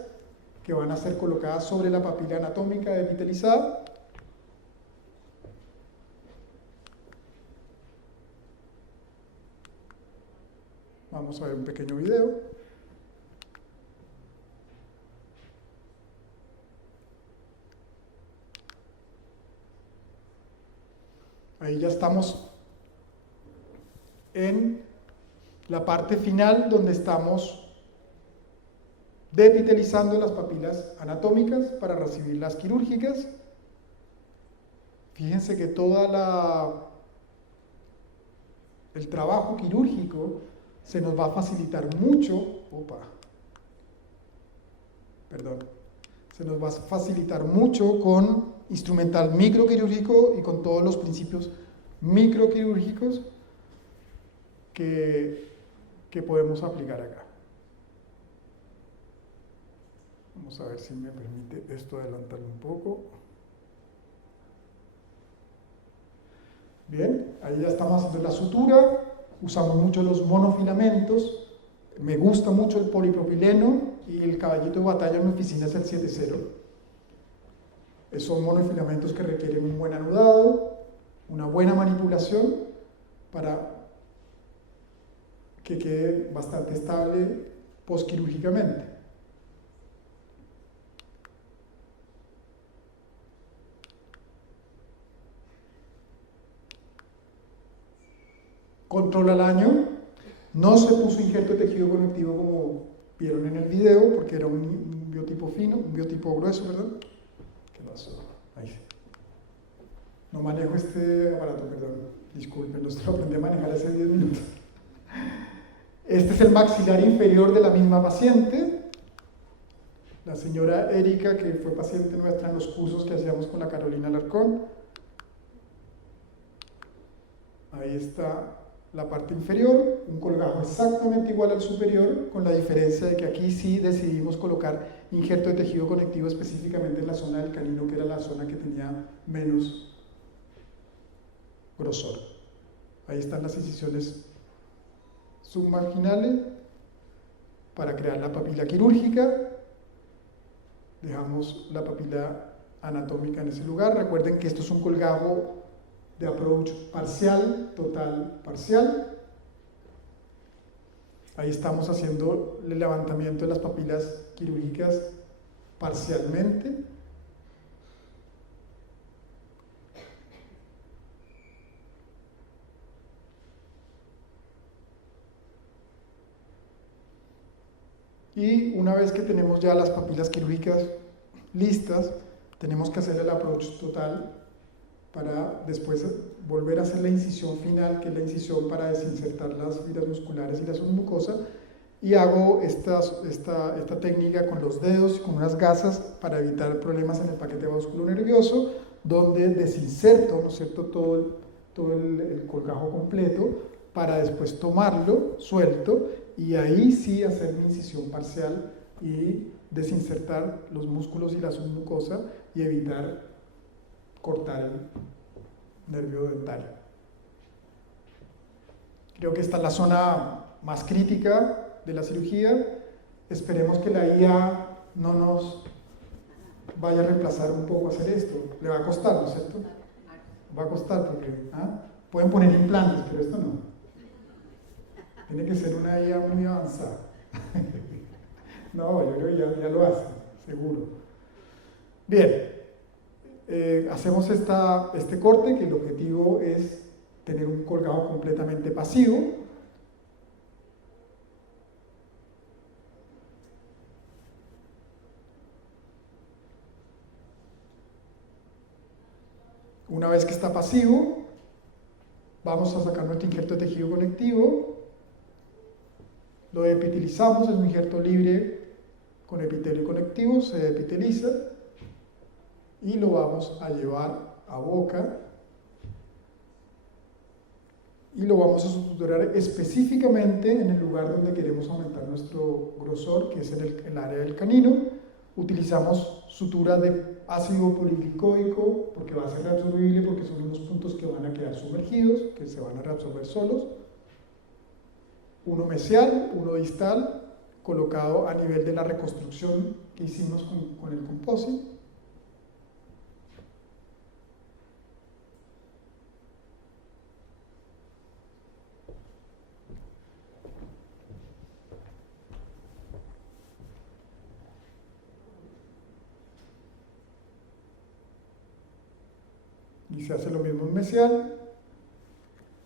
que van a ser colocadas sobre la papila anatómica epitelizada. Vamos a ver un pequeño video. Ahí ya estamos en la parte final donde estamos depitelizando las papilas anatómicas para recibir las quirúrgicas. Fíjense que el trabajo quirúrgico se nos va a facilitar mucho, se nos va a facilitar mucho con instrumental microquirúrgico y con todos los principios microquirúrgicos que podemos aplicar acá. Vamos a ver si me permite esto adelantarlo un poco. Bien, ahí ya estamos haciendo la sutura, usamos mucho los monofilamentos, me gusta mucho el polipropileno y el caballito de batalla en mi oficina es el 7.0. Son monofilamentos que requieren un buen anudado, una buena manipulación para que quede bastante estable postquirúrgicamente. Control al año. No se puso injerto de tejido conectivo como vieron en el video, porque era un biotipo fino, un biotipo grueso, perdón. ¿Qué pasó? Ahí. No manejo este aparato, perdón. Disculpen, lo aprendí a manejar hace 10 minutos. Este es el maxilar inferior de la misma paciente. La señora Erika, que fue paciente nuestra en los cursos que hacíamos con la Carolina Alarcón. Ahí está la parte inferior, un colgajo exactamente igual al superior, con la diferencia de que aquí sí decidimos colocar injerto de tejido conectivo específicamente en la zona del canino, que era la zona que tenía menos grosor. Ahí están las incisiones submarginales para crear la papila quirúrgica. Dejamos la papila anatómica en ese lugar. Recuerden que esto es un colgajo de approach parcial, total, parcial. Ahí estamos haciendo el levantamiento de las papilas quirúrgicas parcialmente. Y una vez que tenemos ya las papilas quirúrgicas listas, tenemos que hacer el approach total para después volver a hacer la incisión final, que es la incisión para desinsertar las fibras musculares y la submucosa, y hago esta técnica con los dedos y con unas gasas para evitar problemas en el paquete vasculonervioso, donde desinserto, ¿no es cierto?, todo el colgajo completo, para después tomarlo suelto y ahí sí hacer mi incisión parcial y desinsertar los músculos y la submucosa y evitar cortar el nervio dentario. Creo que esta es la zona más crítica de la cirugía. Esperemos que la IA no nos vaya a reemplazar un poco hacer esto. Le va a costar, ¿no es cierto? Va a costar porque pueden poner implantes, pero esto no. Tiene que ser una IA muy avanzada. No, yo creo que ya lo hace, seguro. Bien. Hacemos este corte, que el objetivo es tener un colgajo completamente pasivo. Una vez que está pasivo, vamos a sacar nuestro injerto de tejido conectivo, lo epitilizamos, es un injerto libre con epitelio conectivo, se epiteliza y lo vamos a llevar a boca y lo vamos a suturar específicamente en el lugar donde queremos aumentar nuestro grosor, que es en el área del canino. Utilizamos sutura de ácido poliglicoico porque va a ser reabsorbible, porque son unos puntos que van a quedar sumergidos, que se van a reabsorber solos. Uno mesial, uno distal, colocado a nivel de la reconstrucción que hicimos con el composite. Y se hace lo mismo en mesial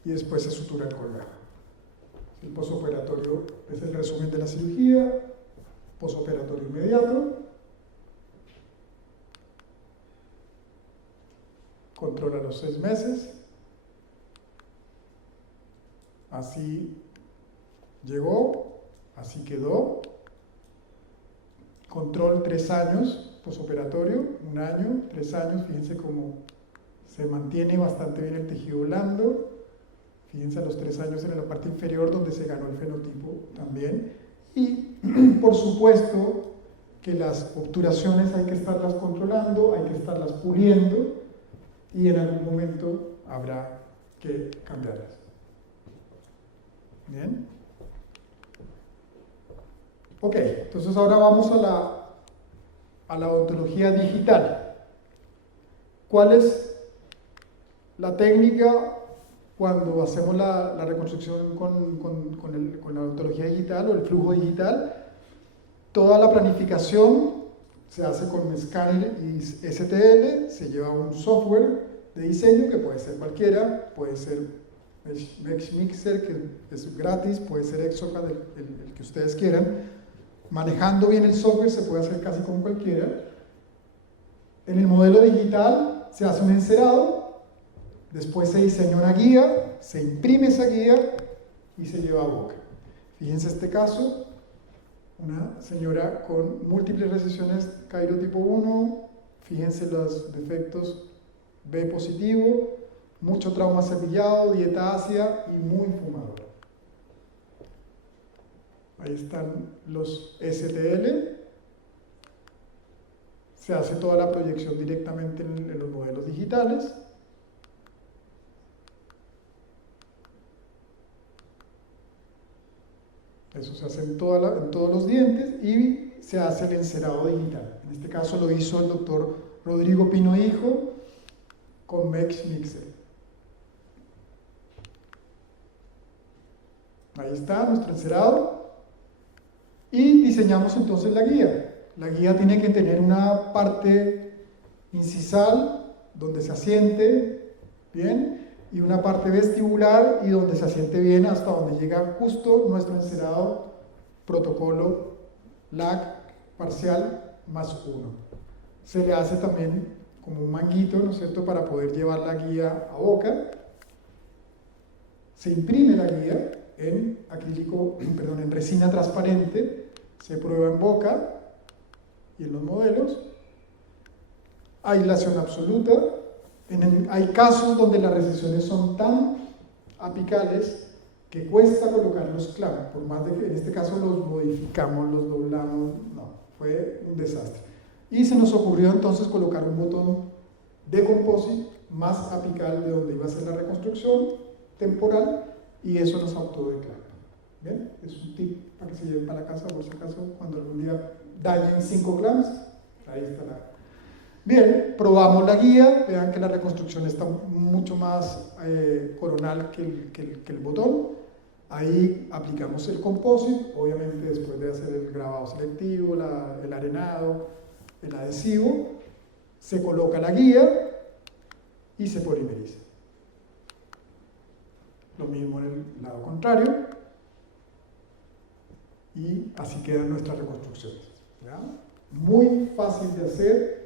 y después se sutura el colgajo. El posoperatorio es el resumen de la cirugía, posoperatorio inmediato, control a los 6 meses, así llegó, así quedó, control 3 años, posoperatorio, 1 año, 3 años, fíjense cómo se mantiene bastante bien el tejido blando. Fíjense a los 3 años en la parte inferior donde se ganó el fenotipo también. Y por supuesto que las obturaciones hay que estarlas controlando, hay que estarlas puliendo y en algún momento habrá que cambiarlas. Bien. Ok, entonces ahora vamos a la odontología digital. ¿Cuál es la técnica cuando hacemos la reconstrucción con la odontología digital o el flujo digital? Toda la planificación se hace con escáner y STL, se lleva un software de diseño que puede ser cualquiera, puede ser Mesh Mixer, que es gratis, puede ser Exocad, el que ustedes quieran. Manejando bien el software se puede hacer casi con cualquiera. En el modelo digital se hace un encerado, después se diseña una guía, se imprime esa guía y se lleva a boca. Fíjense este caso, una señora con múltiples recesiones Cairo tipo 1, fíjense los defectos B positivo, mucho trauma cepillado, dieta ácida y muy fumadora. Ahí están los STL. Se hace toda la proyección directamente en los modelos digitales. Eso se hace en todos los dientes y se hace el encerado digital. En este caso lo hizo el doctor Rodrigo Pino Hijo con Mesh Mixer. Ahí está nuestro encerado. Y diseñamos entonces la guía. La guía tiene que tener una parte incisal donde se asiente bien y una parte vestibular y donde se asiente bien hasta donde llega justo nuestro encerado protocolo LAC parcial +1. Se le hace también como un manguito, ¿no es cierto?, para poder llevar la guía a boca. Se imprime la guía en acrílico, perdón, en resina transparente, se prueba en boca y en los modelos. Aislación absoluta. Hay casos donde las recesiones son tan apicales que cuesta colocar los clavos, por más de que en este caso los modificamos, los doblamos, no, fue un desastre. Y se nos ocurrió entonces colocar un botón de composite más apical de donde iba a ser la reconstrucción temporal y eso nos autodeclara. ¿Bien? Es un tip para que se lleven para la casa, por si acaso, cuando algún día dañen 5 clamps, ahí está la... Bien, probamos la guía, vean que la reconstrucción está mucho más coronal que el botón. Ahí aplicamos el composite, obviamente después de hacer el grabado selectivo, el arenado, el adhesivo, se coloca la guía y se polimeriza. Lo mismo en el lado contrario. Y así quedan nuestras reconstrucciones. ¿Ya? Muy fácil de hacer,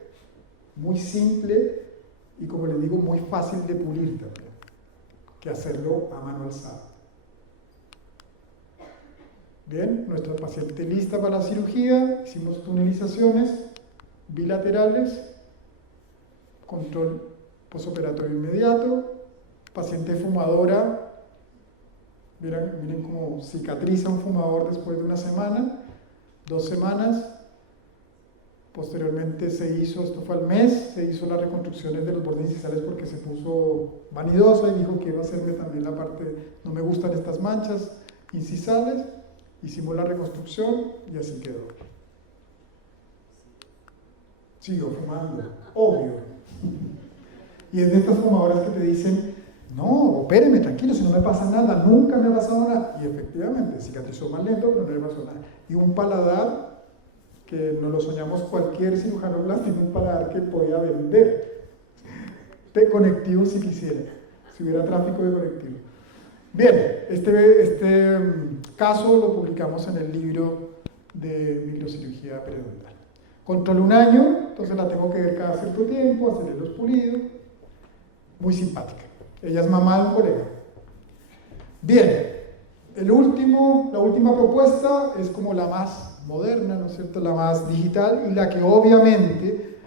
muy simple y, como les digo, muy fácil de pulir también, que hacerlo a mano alzada. Bien, nuestra paciente lista para la cirugía, hicimos tunelizaciones bilaterales, control posoperatorio inmediato, paciente fumadora. Miren cómo cicatriza un fumador después de una semana, 2 semanas. Posteriormente esto fue al mes, se hizo las reconstrucciones de los bordes incisales porque se puso vanidosa y dijo que iba a hacerme también la parte, no me gustan estas manchas incisales. Hicimos la reconstrucción y así quedó. Sigo fumando, obvio. Y es de estas fumadoras que te dicen, no, opéreme, tranquilo, si no me pasa nada, nunca me ha pasado nada. Y efectivamente, cicatrizó más lento, pero no le pasó nada. Y un paladar, que nos lo soñamos cualquier cirujano plástico, un paladar que podía vender de conectivo si quisiera, si hubiera tráfico de conectivo. Bien, este caso lo publicamos en el libro de microcirugía periodontal. Control 1 año, entonces la tengo que ver cada cierto tiempo, hacerle los pulidos. Muy simpática. Ella es mamá de un colega. Bien, la última propuesta es como la más moderna, ¿no es cierto? La más digital y la que obviamente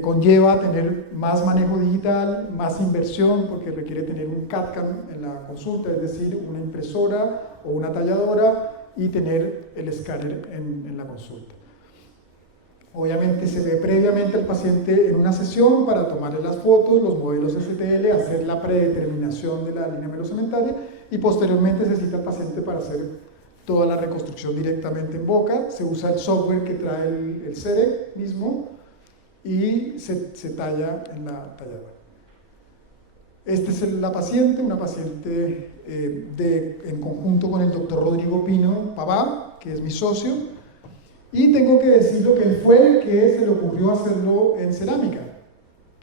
conlleva tener más manejo digital, más inversión, porque requiere tener un CAD/CAM en la consulta, es decir, una impresora o una talladora y tener el escáner en la consulta. Obviamente se ve previamente al paciente en una sesión para tomarle las fotos, los modelos STL, hacer la predeterminación de la línea melocementaria y posteriormente se cita al paciente para hacer toda la reconstrucción directamente en boca. Se usa el software que trae el CEREC mismo y se talla en la talladora. Esta es una paciente en conjunto con el doctor Rodrigo Pino Pavá, que es mi socio. Y tengo que decirlo que él fue el que se le ocurrió hacerlo en cerámica.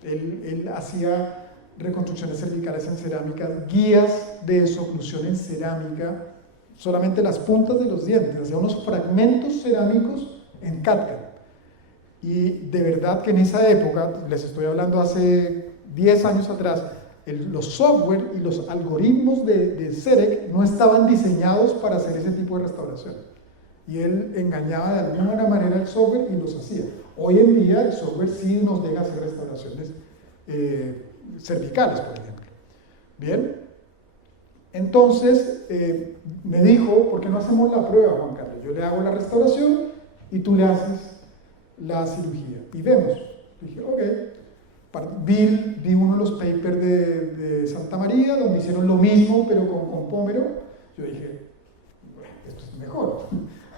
Él hacía reconstrucciones cervicales en cerámica, guías de desoclusión en cerámica, solamente las puntas de los dientes, hacía unos fragmentos cerámicos en CAD-CAM. Y de verdad que en esa época, les estoy hablando hace 10 años atrás, los software y los algoritmos de CEREC no estaban diseñados para hacer ese tipo de restauración. Y él engañaba de alguna manera el software y los hacía. Hoy en día el software sí nos deja hacer restauraciones cervicales, por ejemplo. Bien, entonces me dijo, ¿por qué no hacemos la prueba, Juan Carlos? Yo le hago la restauración y tú le haces la cirugía. Y vemos. Dije, ok. Vi uno de los papers de Santa María, donde hicieron lo mismo, pero con pómero. Yo dije, bueno, esto es mejor.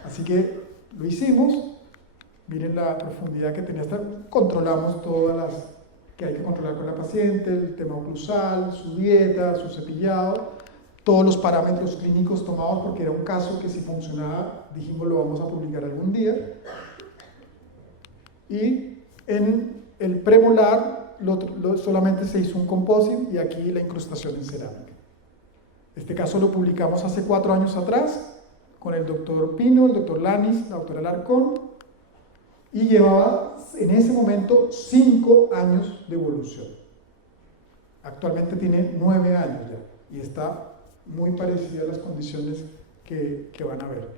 Así que lo hicimos, miren la profundidad que tenía, controlamos todas las que hay que controlar con la paciente, el tema oclusal, su dieta, su cepillado, todos los parámetros clínicos tomados porque era un caso que si funcionaba, dijimos lo vamos a publicar algún día. Y en el premolar solamente se hizo un composite y aquí la incrustación en cerámica. Este caso lo publicamos hace 4 años atrás, con el doctor Pino, el doctor Lanis, la doctora Alarcón, y llevaba en ese momento 5 años de evolución. Actualmente tiene 9 años ya, y está muy parecida a las condiciones que van a ver.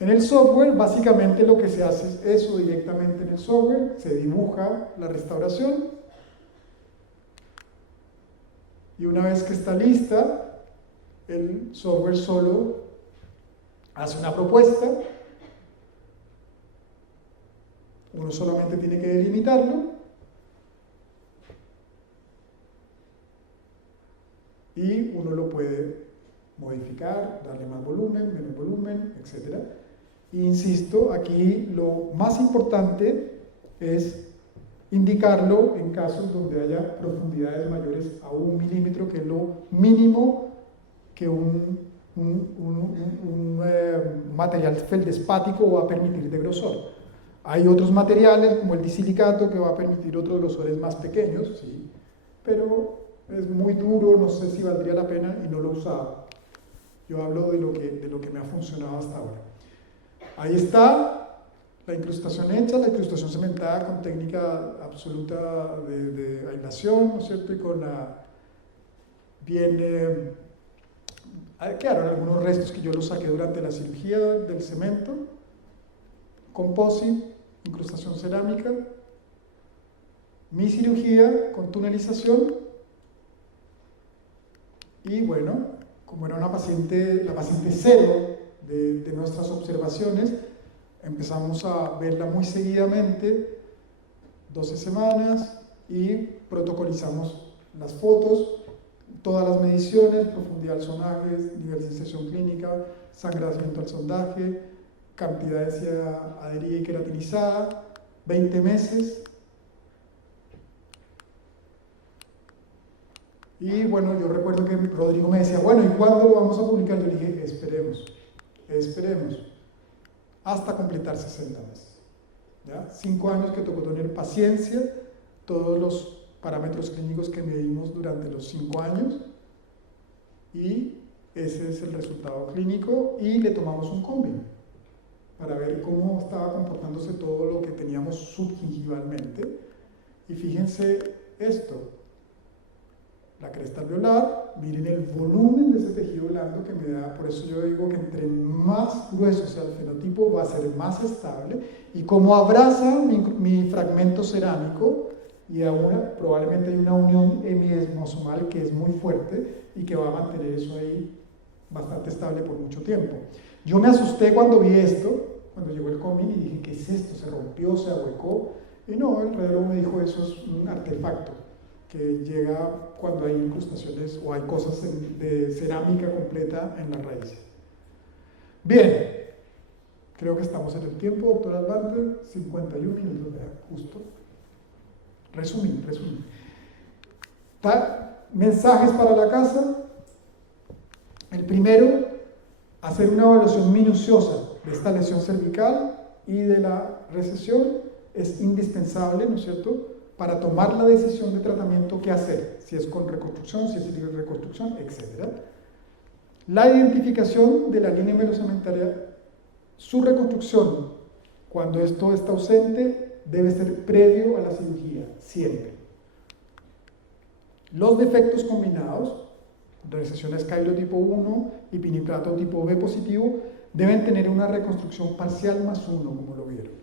En el software, básicamente lo que se hace es eso directamente en el software, se dibuja la restauración, y una vez que está lista, el software solo hace una propuesta, uno solamente tiene que delimitarlo y uno lo puede modificar, darle más volumen, menos volumen, etc. E insisto, aquí lo más importante es indicarlo en casos donde haya profundidades mayores a 1 milímetro, que es lo mínimo que un material feldespático va a permitir de grosor. Hay otros materiales como el disilicato que va a permitir otros grosores más pequeños, sí, pero es muy duro, no sé si valdría la pena y no lo he usado. Yo hablo de lo que me ha funcionado hasta ahora. Ahí está la incrustación hecha, la incrustación cementada con técnica absoluta de aislación, ¿no es cierto? Y con quedaron algunos restos que yo los saqué durante la cirugía del cemento, composite, incrustación cerámica, mi cirugía con tunelización y bueno, como era la paciente cero de nuestras observaciones, empezamos a verla muy seguidamente, 12 semanas y protocolizamos las fotos, todas las mediciones, profundidad del sonaje, nivel de inserción clínica, sangramiento al sondaje, cantidad de seda adherida y queratinizada, 20 meses. Y bueno, yo recuerdo que Rodrigo me decía, bueno, ¿y cuándo lo vamos a publicar? Yo le dije, esperemos, hasta completar 60 meses. ¿Ya? 5 años que tocó tener paciencia, todos los parámetros clínicos que medimos durante los 5 años, y ese es el resultado clínico, y le tomamos un combi para ver cómo estaba comportándose todo lo que teníamos subgingivalmente. Y fíjense esto, la cresta alveolar, miren el volumen de ese tejido blando que me da, por eso yo digo que entre más grueso sea el fenotipo va a ser más estable, y como abraza mi fragmento cerámico, y ahora probablemente hay una unión hemiesmosomal que es muy fuerte y que va a mantener eso ahí bastante estable por mucho tiempo. Yo me asusté cuando vi esto, cuando llegó el COVID y dije, ¿qué es esto? ¿Se rompió? ¿Se ahuecó? Y no, el radiólogo me dijo, eso es un artefacto que llega cuando hay incrustaciones o hay cosas de cerámica completa en las raíces. Bien, creo que estamos en el tiempo, doctora Advante, 51 minutos, justo. Resumí. Mensajes para la casa. El primero, hacer una evaluación minuciosa de esta lesión cervical y de la recesión es indispensable, ¿no es cierto?, para tomar la decisión de tratamiento qué hacer, si es con reconstrucción, si es sin reconstrucción, etc. La identificación de la línea melosementaria, su reconstrucción, cuando esto está ausente, debe ser previo a la cirugía, siempre. Los defectos combinados, recesión escairo tipo 1 y piniplato tipo B positivo, deben tener una reconstrucción parcial más 1, como lo vieron.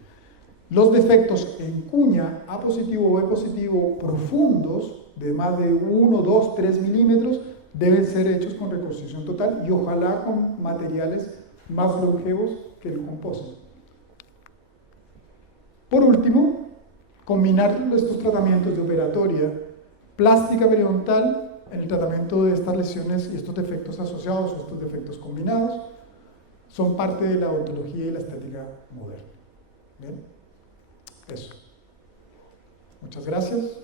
Los defectos en cuña A positivo o B positivo profundos, de más de 1, 2, 3 milímetros, deben ser hechos con reconstrucción total y ojalá con materiales más longevos que el composite. Por último, combinar estos tratamientos de operatoria, plástica periodontal en el tratamiento de estas lesiones y estos defectos asociados o estos defectos combinados son parte de la odontología y la estética moderna. ¿Bien? Eso. Muchas gracias.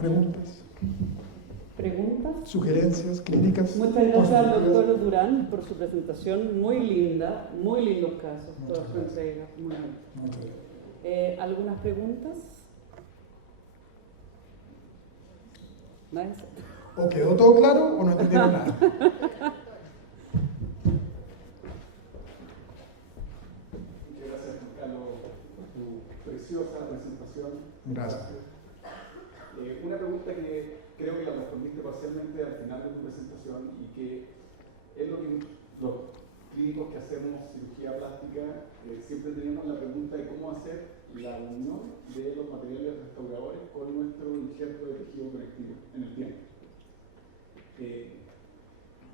¿Preguntas? ¿Preguntas? ¿Sugerencias? ¿Críticas? Muchas gracias al doctor Durán por su presentación, muy linda, muy lindos casos, toda su entrega. Muy bien. ¿Algunas preguntas? ¿Maestra? ¿O quedó todo claro o no entendieron nada? Muchas gracias, Carlos, por tu preciosa presentación. Gracias. Una pregunta que creo que la respondiste parcialmente al final de tu presentación y que es lo que los clínicos que hacemos cirugía plástica siempre tenemos la pregunta de cómo hacer la unión de los materiales restauradores con nuestro injerto de tejido conectivo en el tiempo.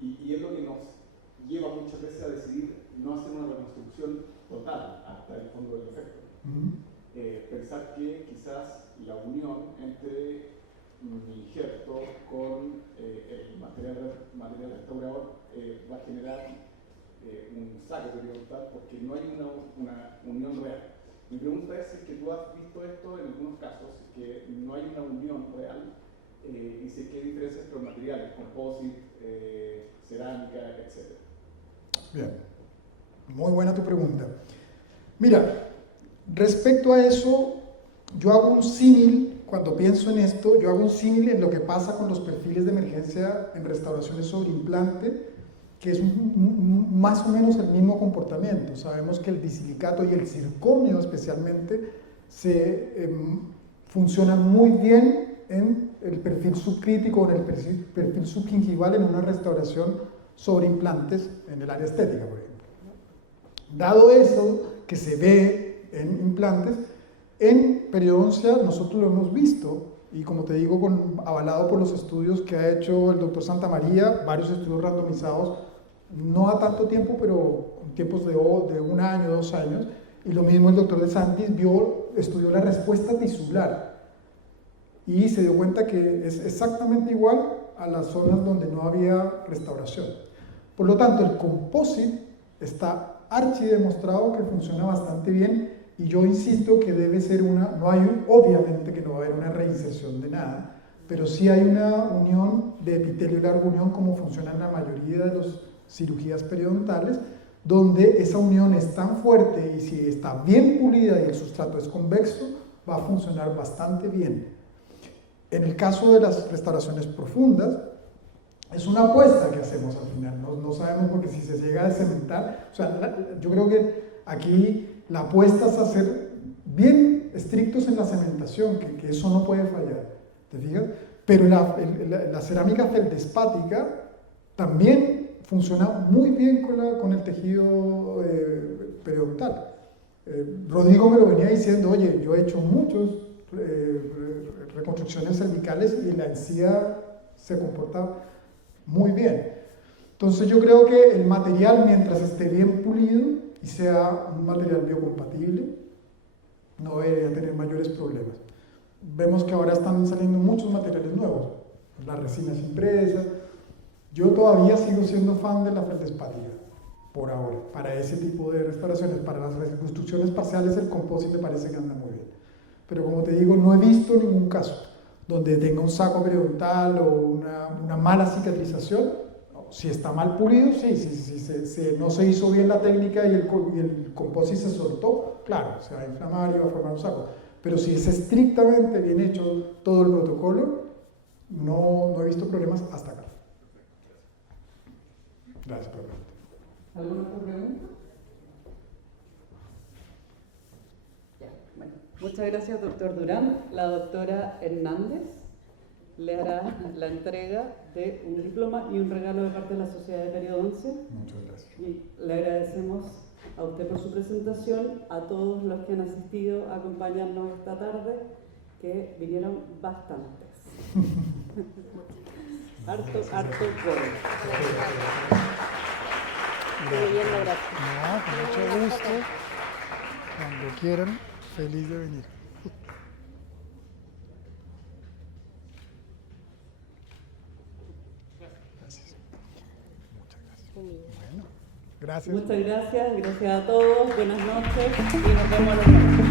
Y es lo que nos lleva muchas veces a decidir no hacer una reconstrucción total hasta el fondo del defecto. Pensar que quizás la unión entre mi injerto con el material restaurador va a generar un saco periodontal porque no hay una unión real. Mi pregunta es si es que tú has visto esto en algunos casos, que no hay una unión real y si es que hay diferencias entre los materiales, composite, cerámica, etc. Bien, muy buena tu pregunta. Mira, respecto a eso, yo hago un símil, cuando pienso en esto, yo hago un símil en lo que pasa con los perfiles de emergencia en restauraciones sobre implante, que es más o menos el mismo comportamiento. Sabemos que el disilicato y el circonio especialmente funcionan muy bien en el perfil subcrítico o en el perfil subgingival en una restauración sobre implantes en el área estética, por ejemplo. Dado eso que se ve en implantes, en periodoncia nosotros lo hemos visto, y como te digo, avalado por los estudios que ha hecho el doctor Santamaría, varios estudios randomizados, no a tanto tiempo, pero en tiempos de 1 año, 2 años, y lo mismo el doctor De Santis estudió la respuesta tisular, y se dio cuenta que es exactamente igual a las zonas donde no había restauración. Por lo tanto, el composite está archidemostrado que funciona bastante bien, y yo insisto que debe ser obviamente que no va a haber una reinserción de nada, pero sí hay una unión de epitelio y larga unión como funciona en la mayoría de las cirugías periodontales, donde esa unión es tan fuerte y si está bien pulida y el sustrato es convexo, va a funcionar bastante bien. En el caso de las restauraciones profundas, es una apuesta que hacemos al final, no sabemos porque si se llega a cementar, o sea, yo creo que aquí la apuesta es a ser bien estrictos en la cementación, que eso no puede fallar, ¿te fijas? Pero la cerámica feldespática también funciona muy bien con el tejido periodontal. Rodrigo me lo venía diciendo, oye, yo he hecho muchos reconstrucciones cervicales y la encía se comporta muy bien. Entonces yo creo que el material, mientras esté bien pulido y sea un material biocompatible, no debería tener mayores problemas. Vemos que ahora están saliendo muchos materiales nuevos, las resinas impresas. Yo todavía sigo siendo fan de la feldespática, por ahora, para ese tipo de restauraciones. Para las reconstrucciones parciales el composite me parece que anda muy bien. Pero como te digo, no he visto ningún caso donde tenga un saco periodontal o una mala cicatrización. Si está mal pulido, sí, si no se hizo bien la técnica y el composite se soltó, claro, se va a inflamar y va a formar un saco. Pero si es estrictamente bien hecho todo el protocolo, no he visto problemas hasta acá. Gracias por la pregunta. ¿Alguna otra pregunta? Ya, bueno. Muchas gracias, doctor Durán. La doctora Hernández le hará la entrega de un diploma y un regalo de parte de la Sociedad de Periodoncia. Muchas gracias. Y le agradecemos a usted por su presentación, a todos los que han asistido a acompañarnos esta tarde, que vinieron bastantes. harto gol. No, con mucho gusto. Cuando quieran, feliz de venir. Gracias. Muchas gracias. Bueno, gracias. Muchas gracias a todos, buenas noches y nos vemos la próxima.